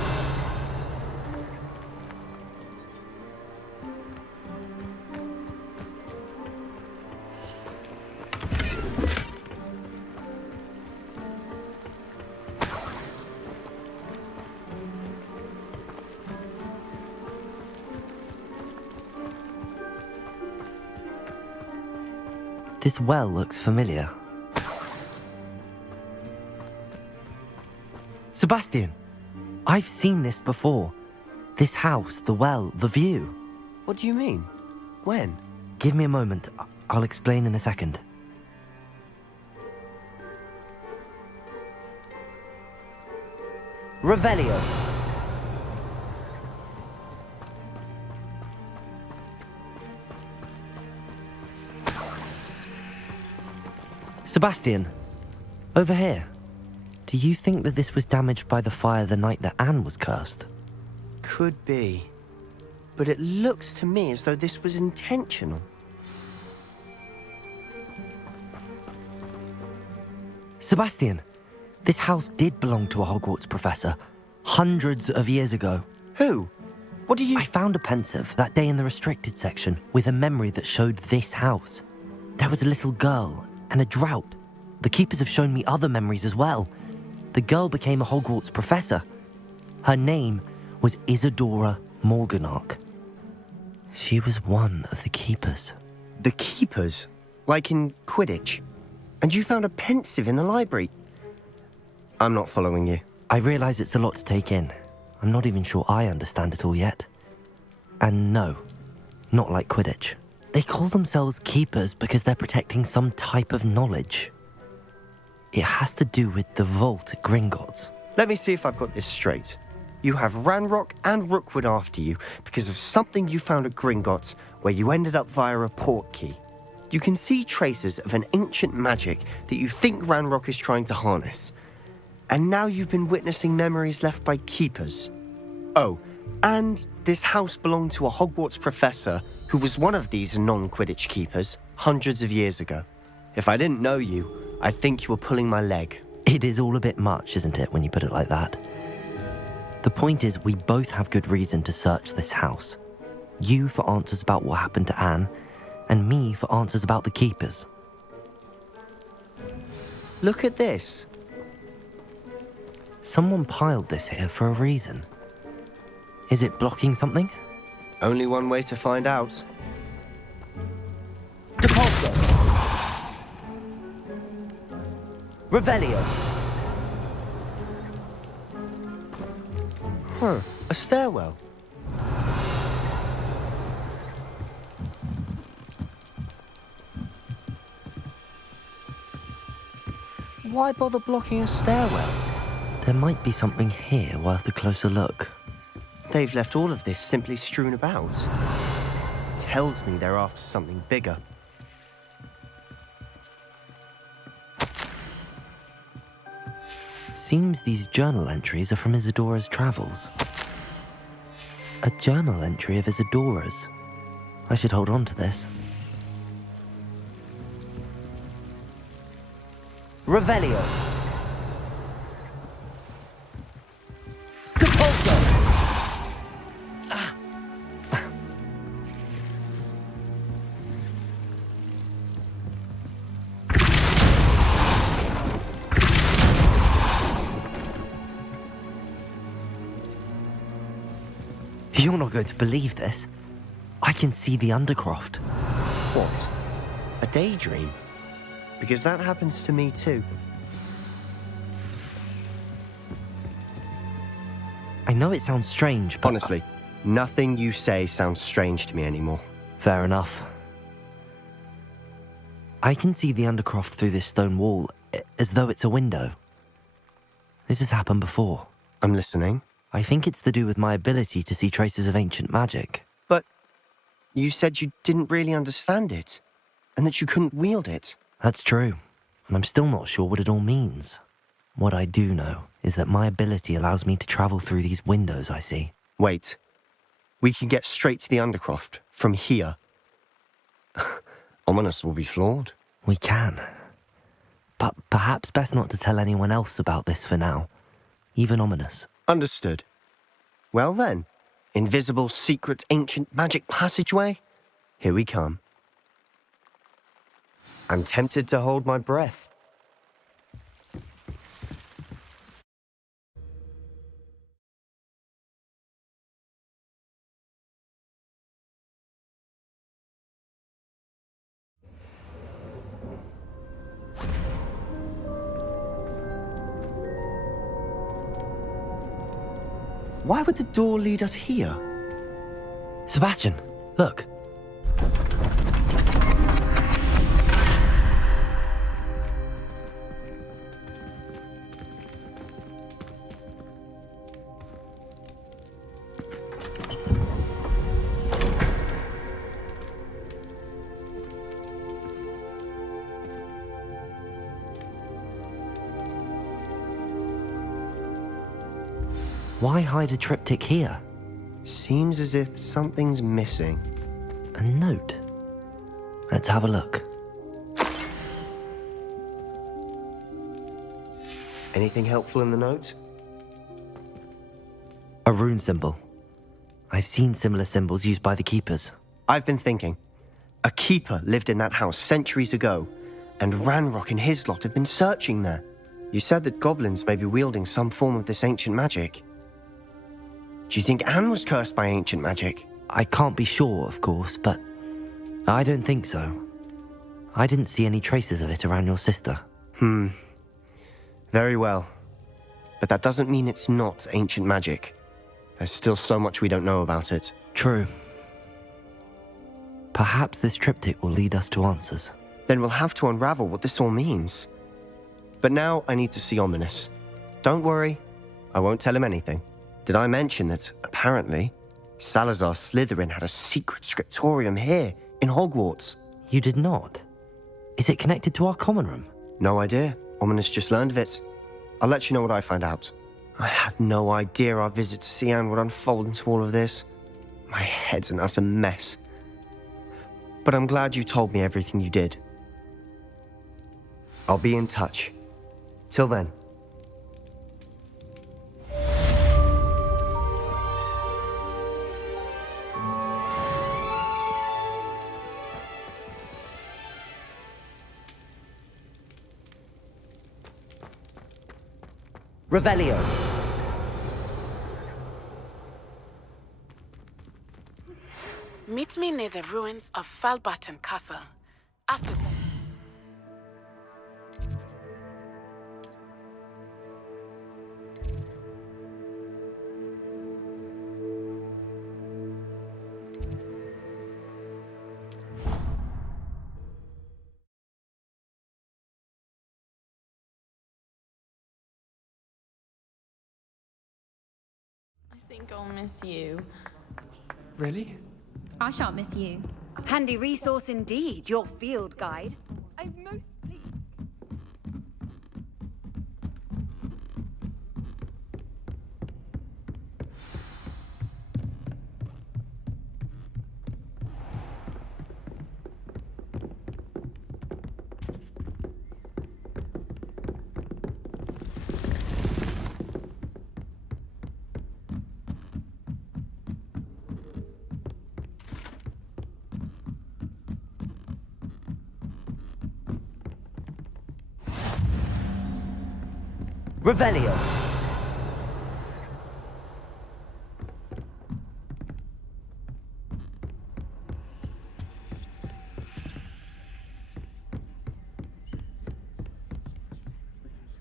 This well looks familiar. Sebastian! I've seen this before. This house, the well, the view. What do you mean? When? Give me a moment. I'll explain in a second. Revelio. Sebastian, over here. Do you think that this was damaged by the fire the night that Anne was cursed? Could be. But it looks to me as though this was intentional. Sebastian, this house did belong to a Hogwarts professor, hundreds of years ago. Who? What do you... I found a pensive that day in the restricted section with a memory that showed this house. There was a little girl and a drought. The keepers have shown me other memories as well. The girl became a Hogwarts professor. Her name was Isidora Morganach. She was one of the keepers. The keepers? Like in Quidditch? And you found a pensive in the library? I'm not following you. I realise it's a lot to take in. I'm not even sure I understand it all yet. And no, not like Quidditch. They call themselves keepers because they're protecting some type of knowledge. It has to do with the vault at Gringotts. Let me see if I've got this straight. You have Ranrock and Rookwood after you because of something you found at Gringotts where you ended up via a portkey. You can see traces of an ancient magic that you think Ranrock is trying to harness. And now you've been witnessing memories left by keepers. Oh, and this house belonged to a Hogwarts professor who was one of these non-Quidditch keepers hundreds of years ago. If I didn't know you, I think you were pulling my leg. It is all a bit much, isn't it, when you put it like that? The point is, we both have good reason to search this house. You for answers about what happened to Anne, and me for answers about the keepers. Look at this. Someone piled this here for a reason. Is it blocking something? Only one way to find out. Depulso. Revelio. Huh, a stairwell. Why bother blocking a stairwell? There might be something here worth a closer look. They've left all of this simply strewn about. Tells me they're after something bigger. Seems these journal entries are from Isidora's travels. A journal entry of Isidora's. I should hold on to this. Revelio. Depulso. You're not going to believe this. I can see the Undercroft. What? A daydream? Because that happens to me too. I know it sounds strange, but... Honestly, nothing you say sounds strange to me anymore. Fair enough. I can see the Undercroft through this stone wall, as though it's a window. This has happened before. I'm listening. I think it's to do with my ability to see traces of ancient magic. But you said you didn't really understand it, and that you couldn't wield it. That's true, and I'm still not sure what it all means. What I do know is that my ability allows me to travel through these windows I see. Wait. We can get straight to the Undercroft from here. Ominous will be floored. We can. But perhaps best not to tell anyone else about this for now. Even Ominous. Understood. Well then, invisible, secret, ancient magic passageway? Here we come. I'm tempted to hold my breath. Why would the door lead us here? Sebastian, look. Why hide a triptych here? Seems as if something's missing. A note. Let's have a look. Anything helpful in the note? A rune symbol. I've seen similar symbols used by the keepers. I've been thinking. A keeper lived in that house centuries ago, and Ranrock and his lot have been searching there. You said that goblins may be wielding some form of this ancient magic. Do you think Anne was cursed by ancient magic? I can't be sure, of course, but I don't think so. I didn't see any traces of it around your sister. Very well. But that doesn't mean it's not ancient magic. There's still so much we don't know about it. True. Perhaps this triptych will lead us to answers. Then we'll have to unravel what this all means. But now I need to see Ominous. Don't worry, I won't tell him anything. Did I mention that, apparently, Salazar Slytherin had a secret scriptorium here, in Hogwarts? You did not? Is it connected to our common room? No idea. Ominous just learned of it. I'll let you know what I find out. I had no idea our visit to see Anne would unfold into all of this. My head's an utter mess. But I'm glad you told me everything you did. I'll be in touch. Till then. Revelio. Meet me near the ruins of Falbaton Castle. After... I think I'll miss you. Really? I shan't miss you. Handy resource indeed, your field guide. I'm most pleased. Revelio.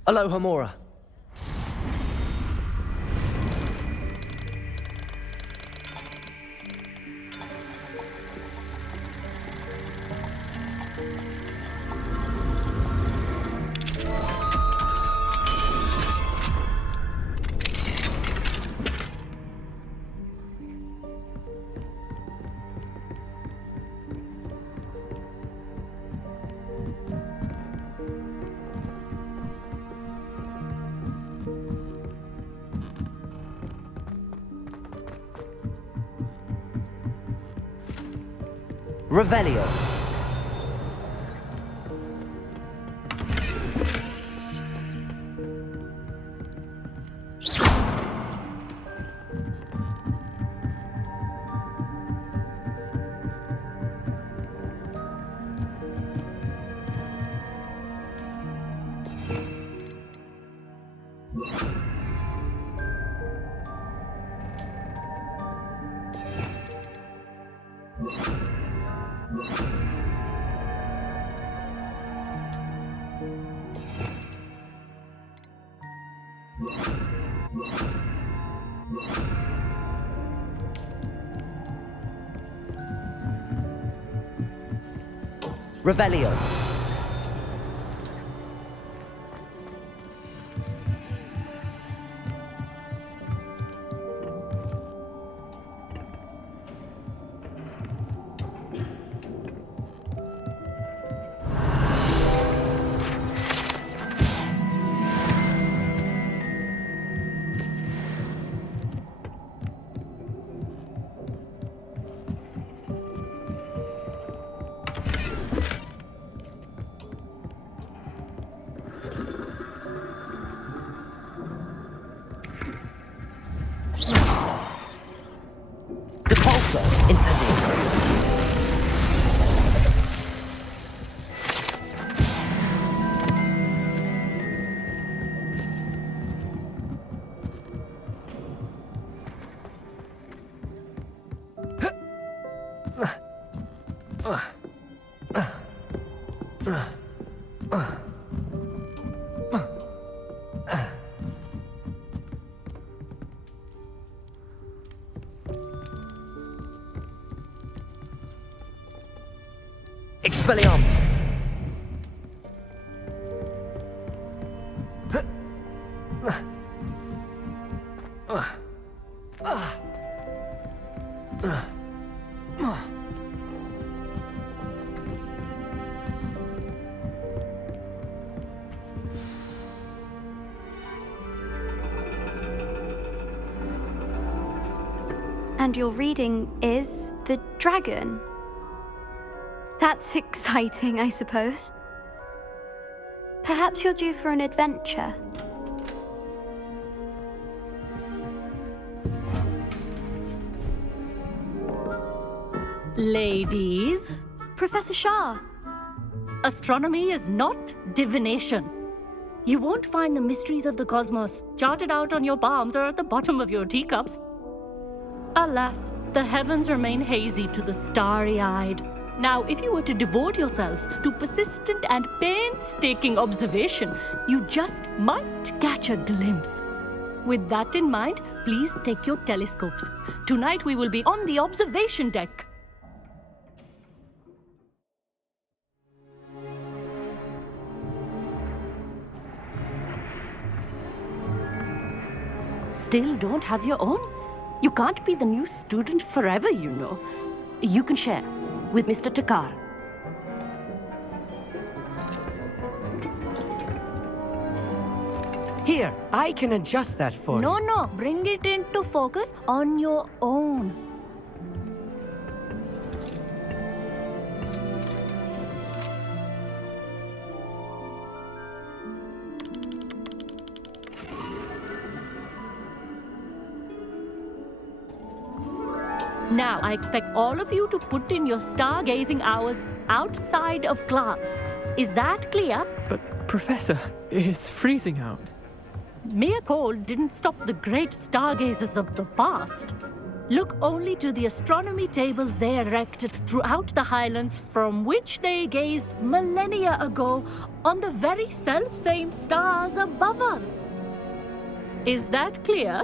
Aloha Mora. Revelio. Revelio. Depulso incendio. Expelliarmus. And your reading is the dragon. That's exciting, I suppose. Perhaps you're due for an adventure. Ladies. Professor Shah. Astronomy is not divination. You won't find the mysteries of the cosmos charted out on your palms or at the bottom of your teacups. Alas, the heavens remain hazy to the starry-eyed. Now, if you were to devote yourselves to persistent and painstaking observation, you just might catch a glimpse. With that in mind, please take your telescopes. Tonight we will be on the observation deck. Still don't have your own? You can't be the new student forever, you know. You can share with Mr. Thakkar. Here, I can adjust that for you. No, bring it into focus on your own. Now, I expect all of you to put in your stargazing hours outside of class. Is that clear? But, Professor, it's freezing out. Mere cold didn't stop the great stargazers of the past. Look only to the astronomy tables they erected throughout the highlands from which they gazed millennia ago on the very self-same stars above us. Is that clear?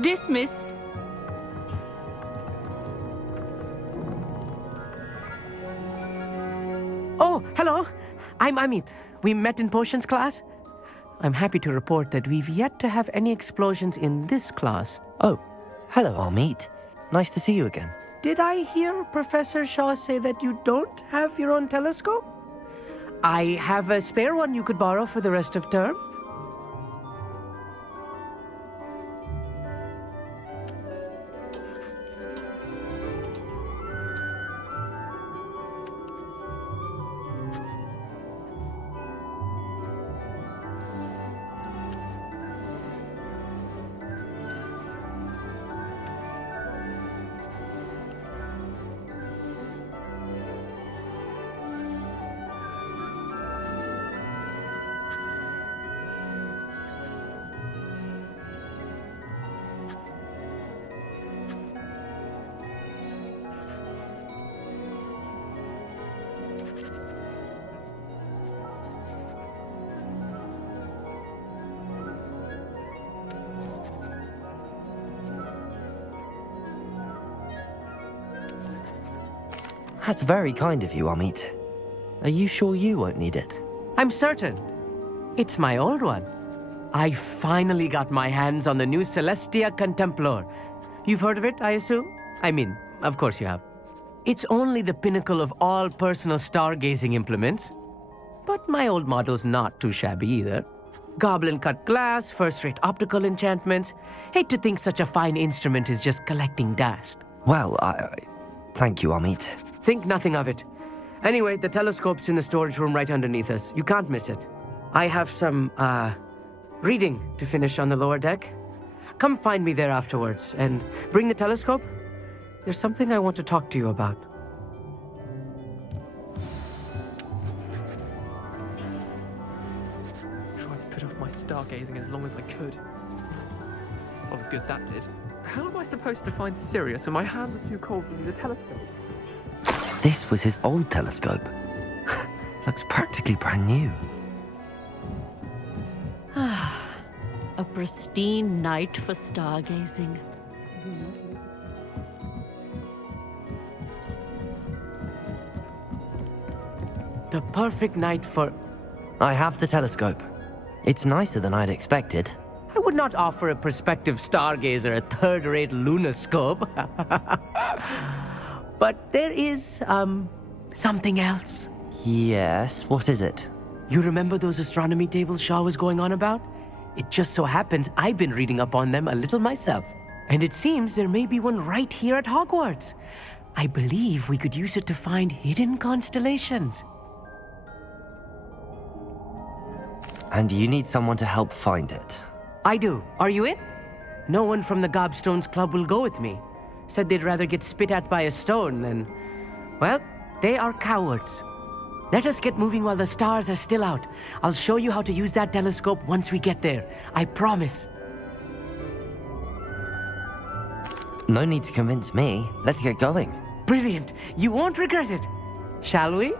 Dismissed. Oh, hello. I'm Amit. We met in potions class. I'm happy to report that we've yet to have any explosions in this class. Oh, hello, Amit. Nice to see you again. Did I hear Professor Shaw say that you don't have your own telescope? I have a spare one you could borrow for the rest of term. That's very kind of you, Amit. Are you sure you won't need it? I'm certain. It's my old one. I finally got my hands on the new Celestia Contemplar. You've heard of it, I assume? I mean, of course you have. It's only the pinnacle of all personal stargazing implements. But my old model's not too shabby either. Goblin cut glass, first-rate optical enchantments. Hate to think such a fine instrument is just collecting dust. Well, thank you, Amit. Think nothing of it. Anyway, the telescope's in the storage room right underneath us. You can't miss it. I have some, reading to finish on the lower deck. Come find me there afterwards, and bring the telescope. There's something I want to talk to you about. Tried to put off my stargazing as long as I could. A lot of good that did. How am I supposed to find Sirius when my hands are too cold to use a telescope? This was his old telescope. Looks practically brand new. A pristine night for stargazing. The perfect night for... I have the telescope. It's nicer than I'd expected. I would not offer a prospective stargazer a third-rate lunoscope. But there is, something else. Yes, what is it? You remember those astronomy tables Shaw was going on about? It just so happens I've been reading up on them a little myself. And it seems there may be one right here at Hogwarts. I believe we could use it to find hidden constellations. And you need someone to help find it? I do. Are you in? No one from the Gobstones Club will go with me. Said they'd rather get spit at by a stone than... Well, they are cowards. Let us get moving while the stars are still out. I'll show you how to use that telescope once we get there. I promise. No need to convince me. Let's get going. Brilliant. You won't regret it. Shall we?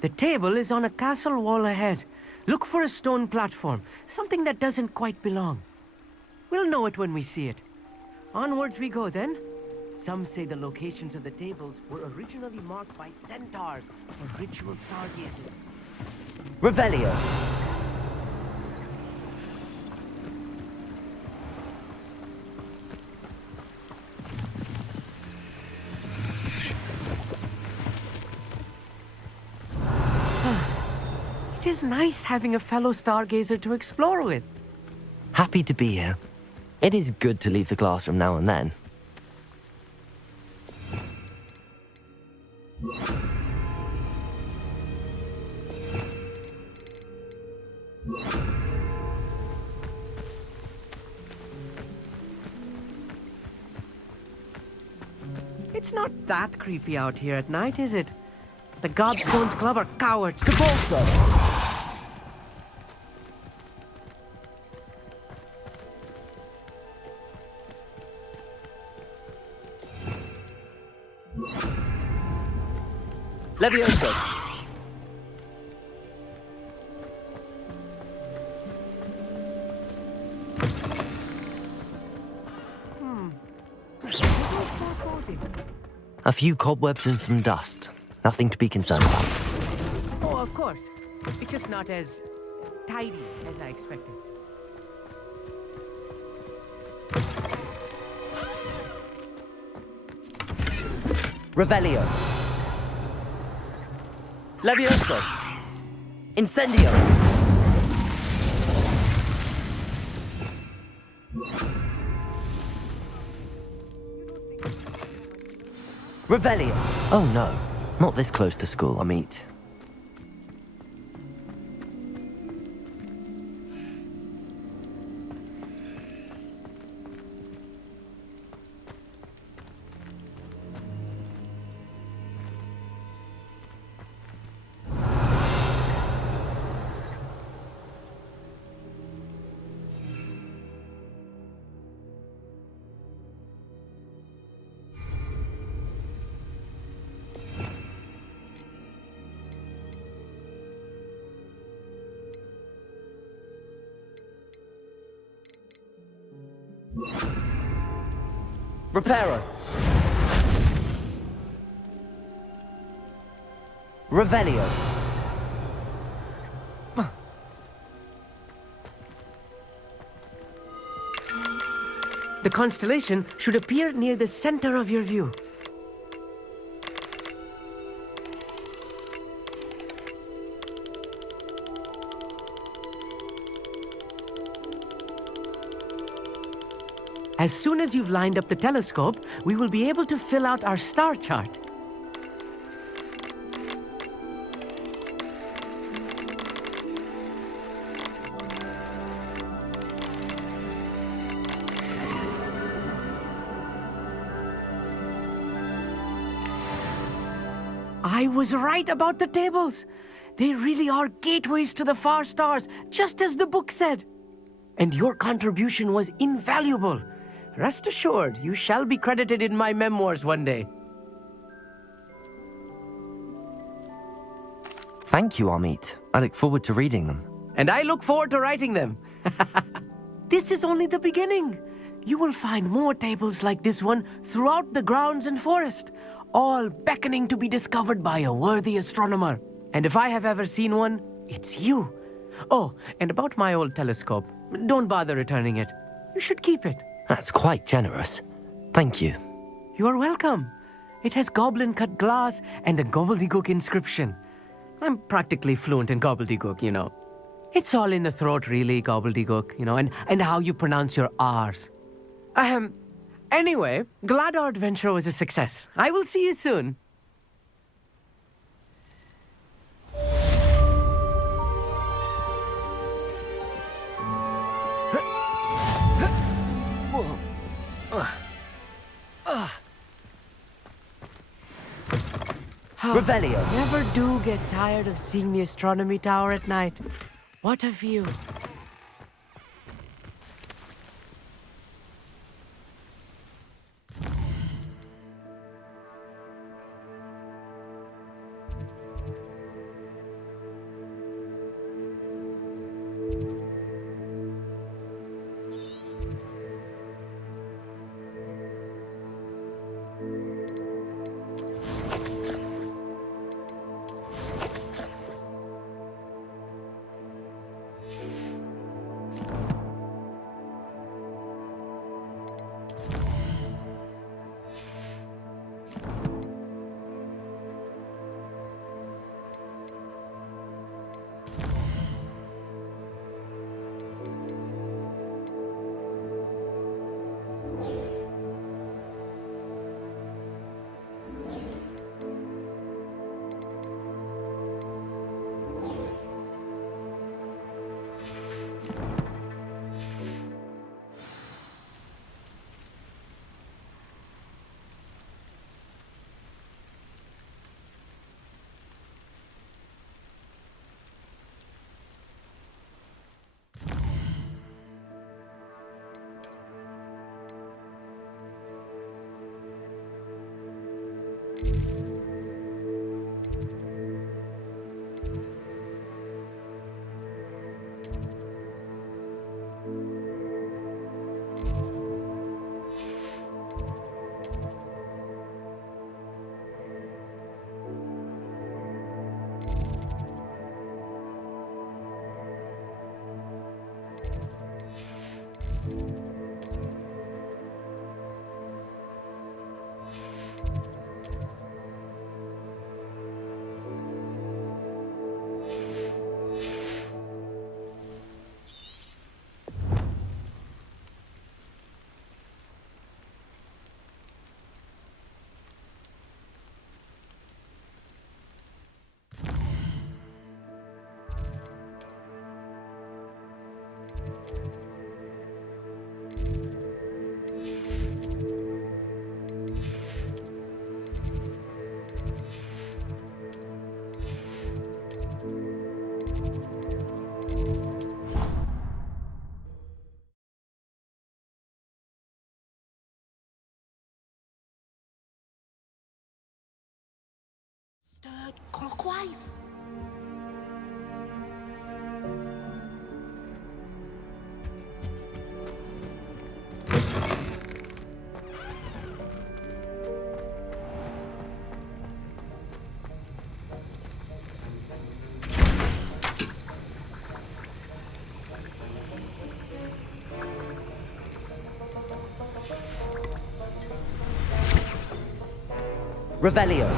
The table is on a castle wall ahead. Look for a stone platform, something that doesn't quite belong. We'll know it when we see it. Onwards we go then. Some say the locations of the tables were originally marked by centaurs or ritual stargazing. Revelio. It is nice having a fellow stargazer to explore with. Happy to be here. It is good to leave the classroom now and then. It's not that creepy out here at night, is it? The Gobstones Club are cowards. Depulso! Levioso! A few cobwebs and some dust. Nothing to be concerned about. Oh, of course. It's just not as tidy as I expected. Revelio. Levioso. Incendio. Revelio. Oh no, not this close to school, Amit. Reparo. Revelio. The constellation should appear near the center of your view. As soon as you've lined up the telescope, we will be able to fill out our star chart. I was right about the tables. They really are gateways to the far stars, just as the book said. And your contribution was invaluable. Rest assured, you shall be credited in my memoirs one day. Thank you, Amit. I look forward to reading them. And I look forward to writing them. This is only the beginning. You will find more tables like this one throughout the grounds and forest, all beckoning to be discovered by a worthy astronomer. And if I have ever seen one, it's you. Oh, and about my old telescope, don't bother returning it. You should keep it. That's quite generous. Thank you. You are welcome. It has goblin-cut glass and a gobbledygook inscription. I'm practically fluent in gobbledygook, you know. It's all in the throat, really, gobbledygook, you know, and how you pronounce your R's. Anyway, glad our adventure was a success. I will see you soon. Revelio. Never do get tired of seeing the astronomy tower at night. What a view. Stirred clockwise. Revelio.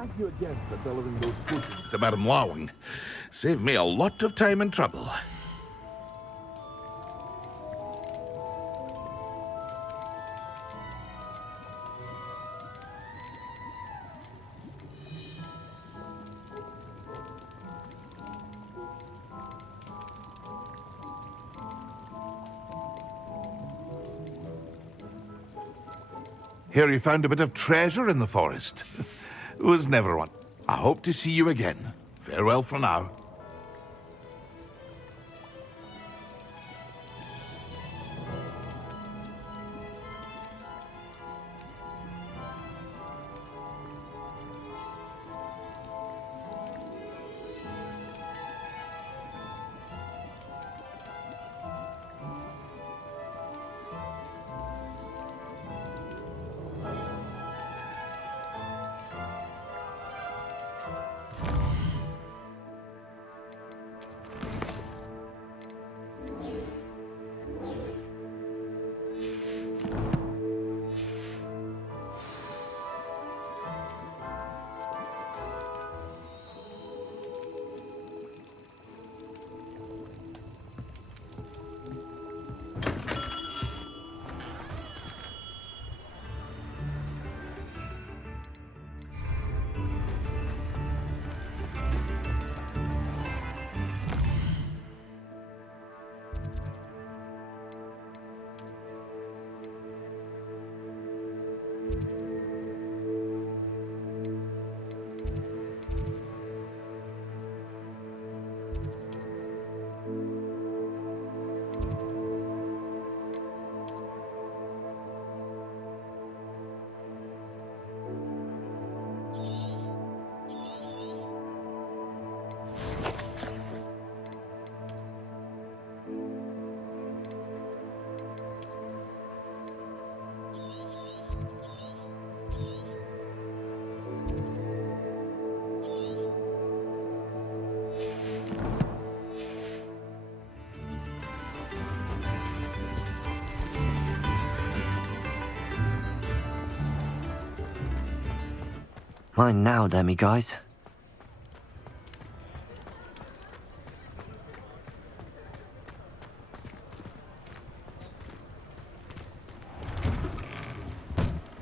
Thank you again for delivering those puddings to Madam Lawing. Saved me a lot of time and trouble. Hear you found a bit of treasure in the forest. Was never one. I hope to see you again. Farewell for now. Mine now, demi-guys.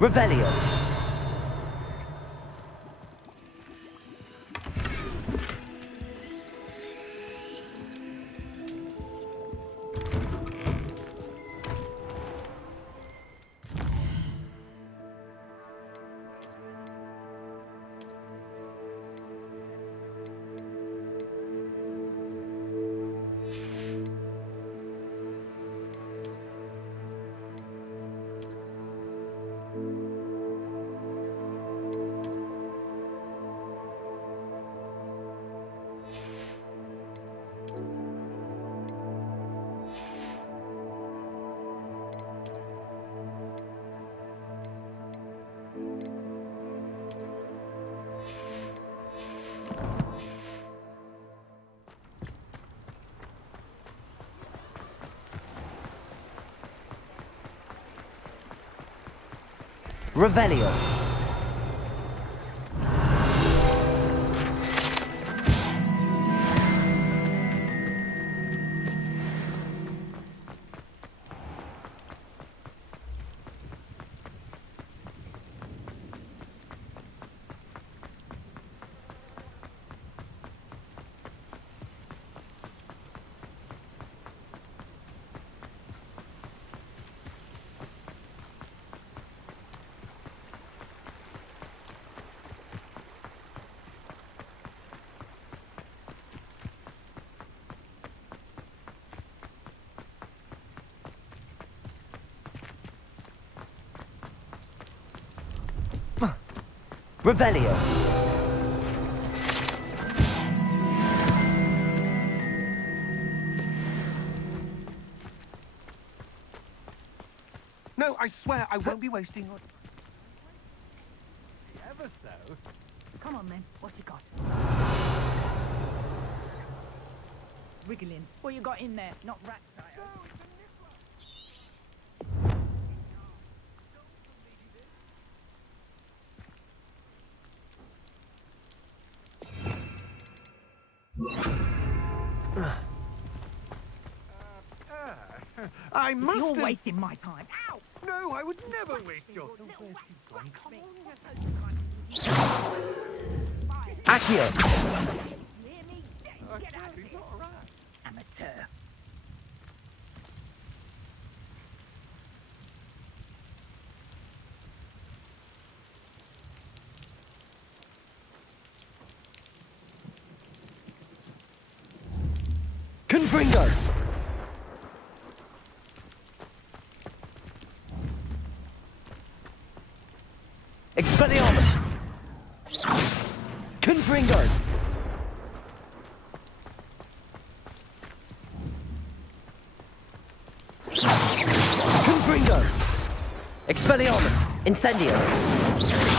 Revelio. Revelio. Revelio. No, I swear I won't be wasting your... Ever so. Come on then, what you got? Wiggling. What you got in there? Not rat tire. I must You're have... wasting my time. Ow! No, I would never waste your... Accio! Amateur. Confringo! Expelliarmus! Confringo! Confringo! Expelliarmus! Incendio!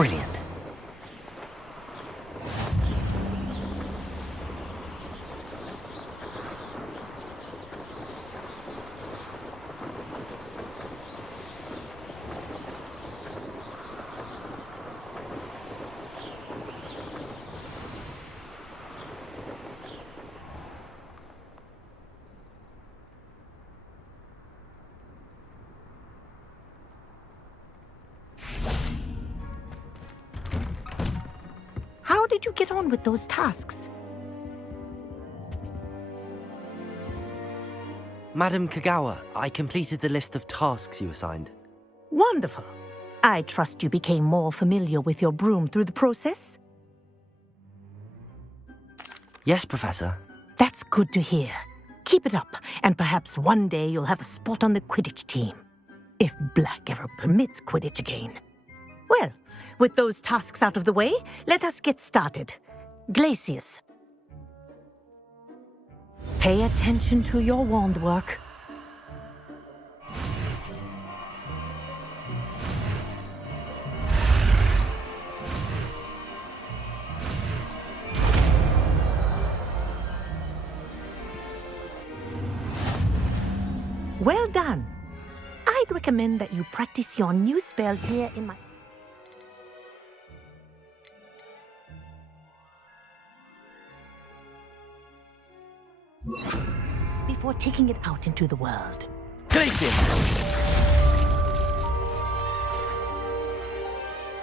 Brilliant. How did you get on with those tasks? Madam Kagawa, I completed the list of tasks you assigned. Wonderful. I trust you became more familiar with your broom through the process? Yes, Professor. That's good to hear. Keep it up, and perhaps one day you'll have a spot on the Quidditch team. If Black ever permits Quidditch again. Well, with those tasks out of the way, let us get started. Glacius. Pay attention to your wand work. Well done. I'd recommend that you practice your new spell here in my... before taking it out into the world. Glacius!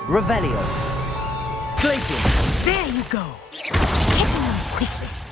Revelio. Glacius! There you go. Get him quickly.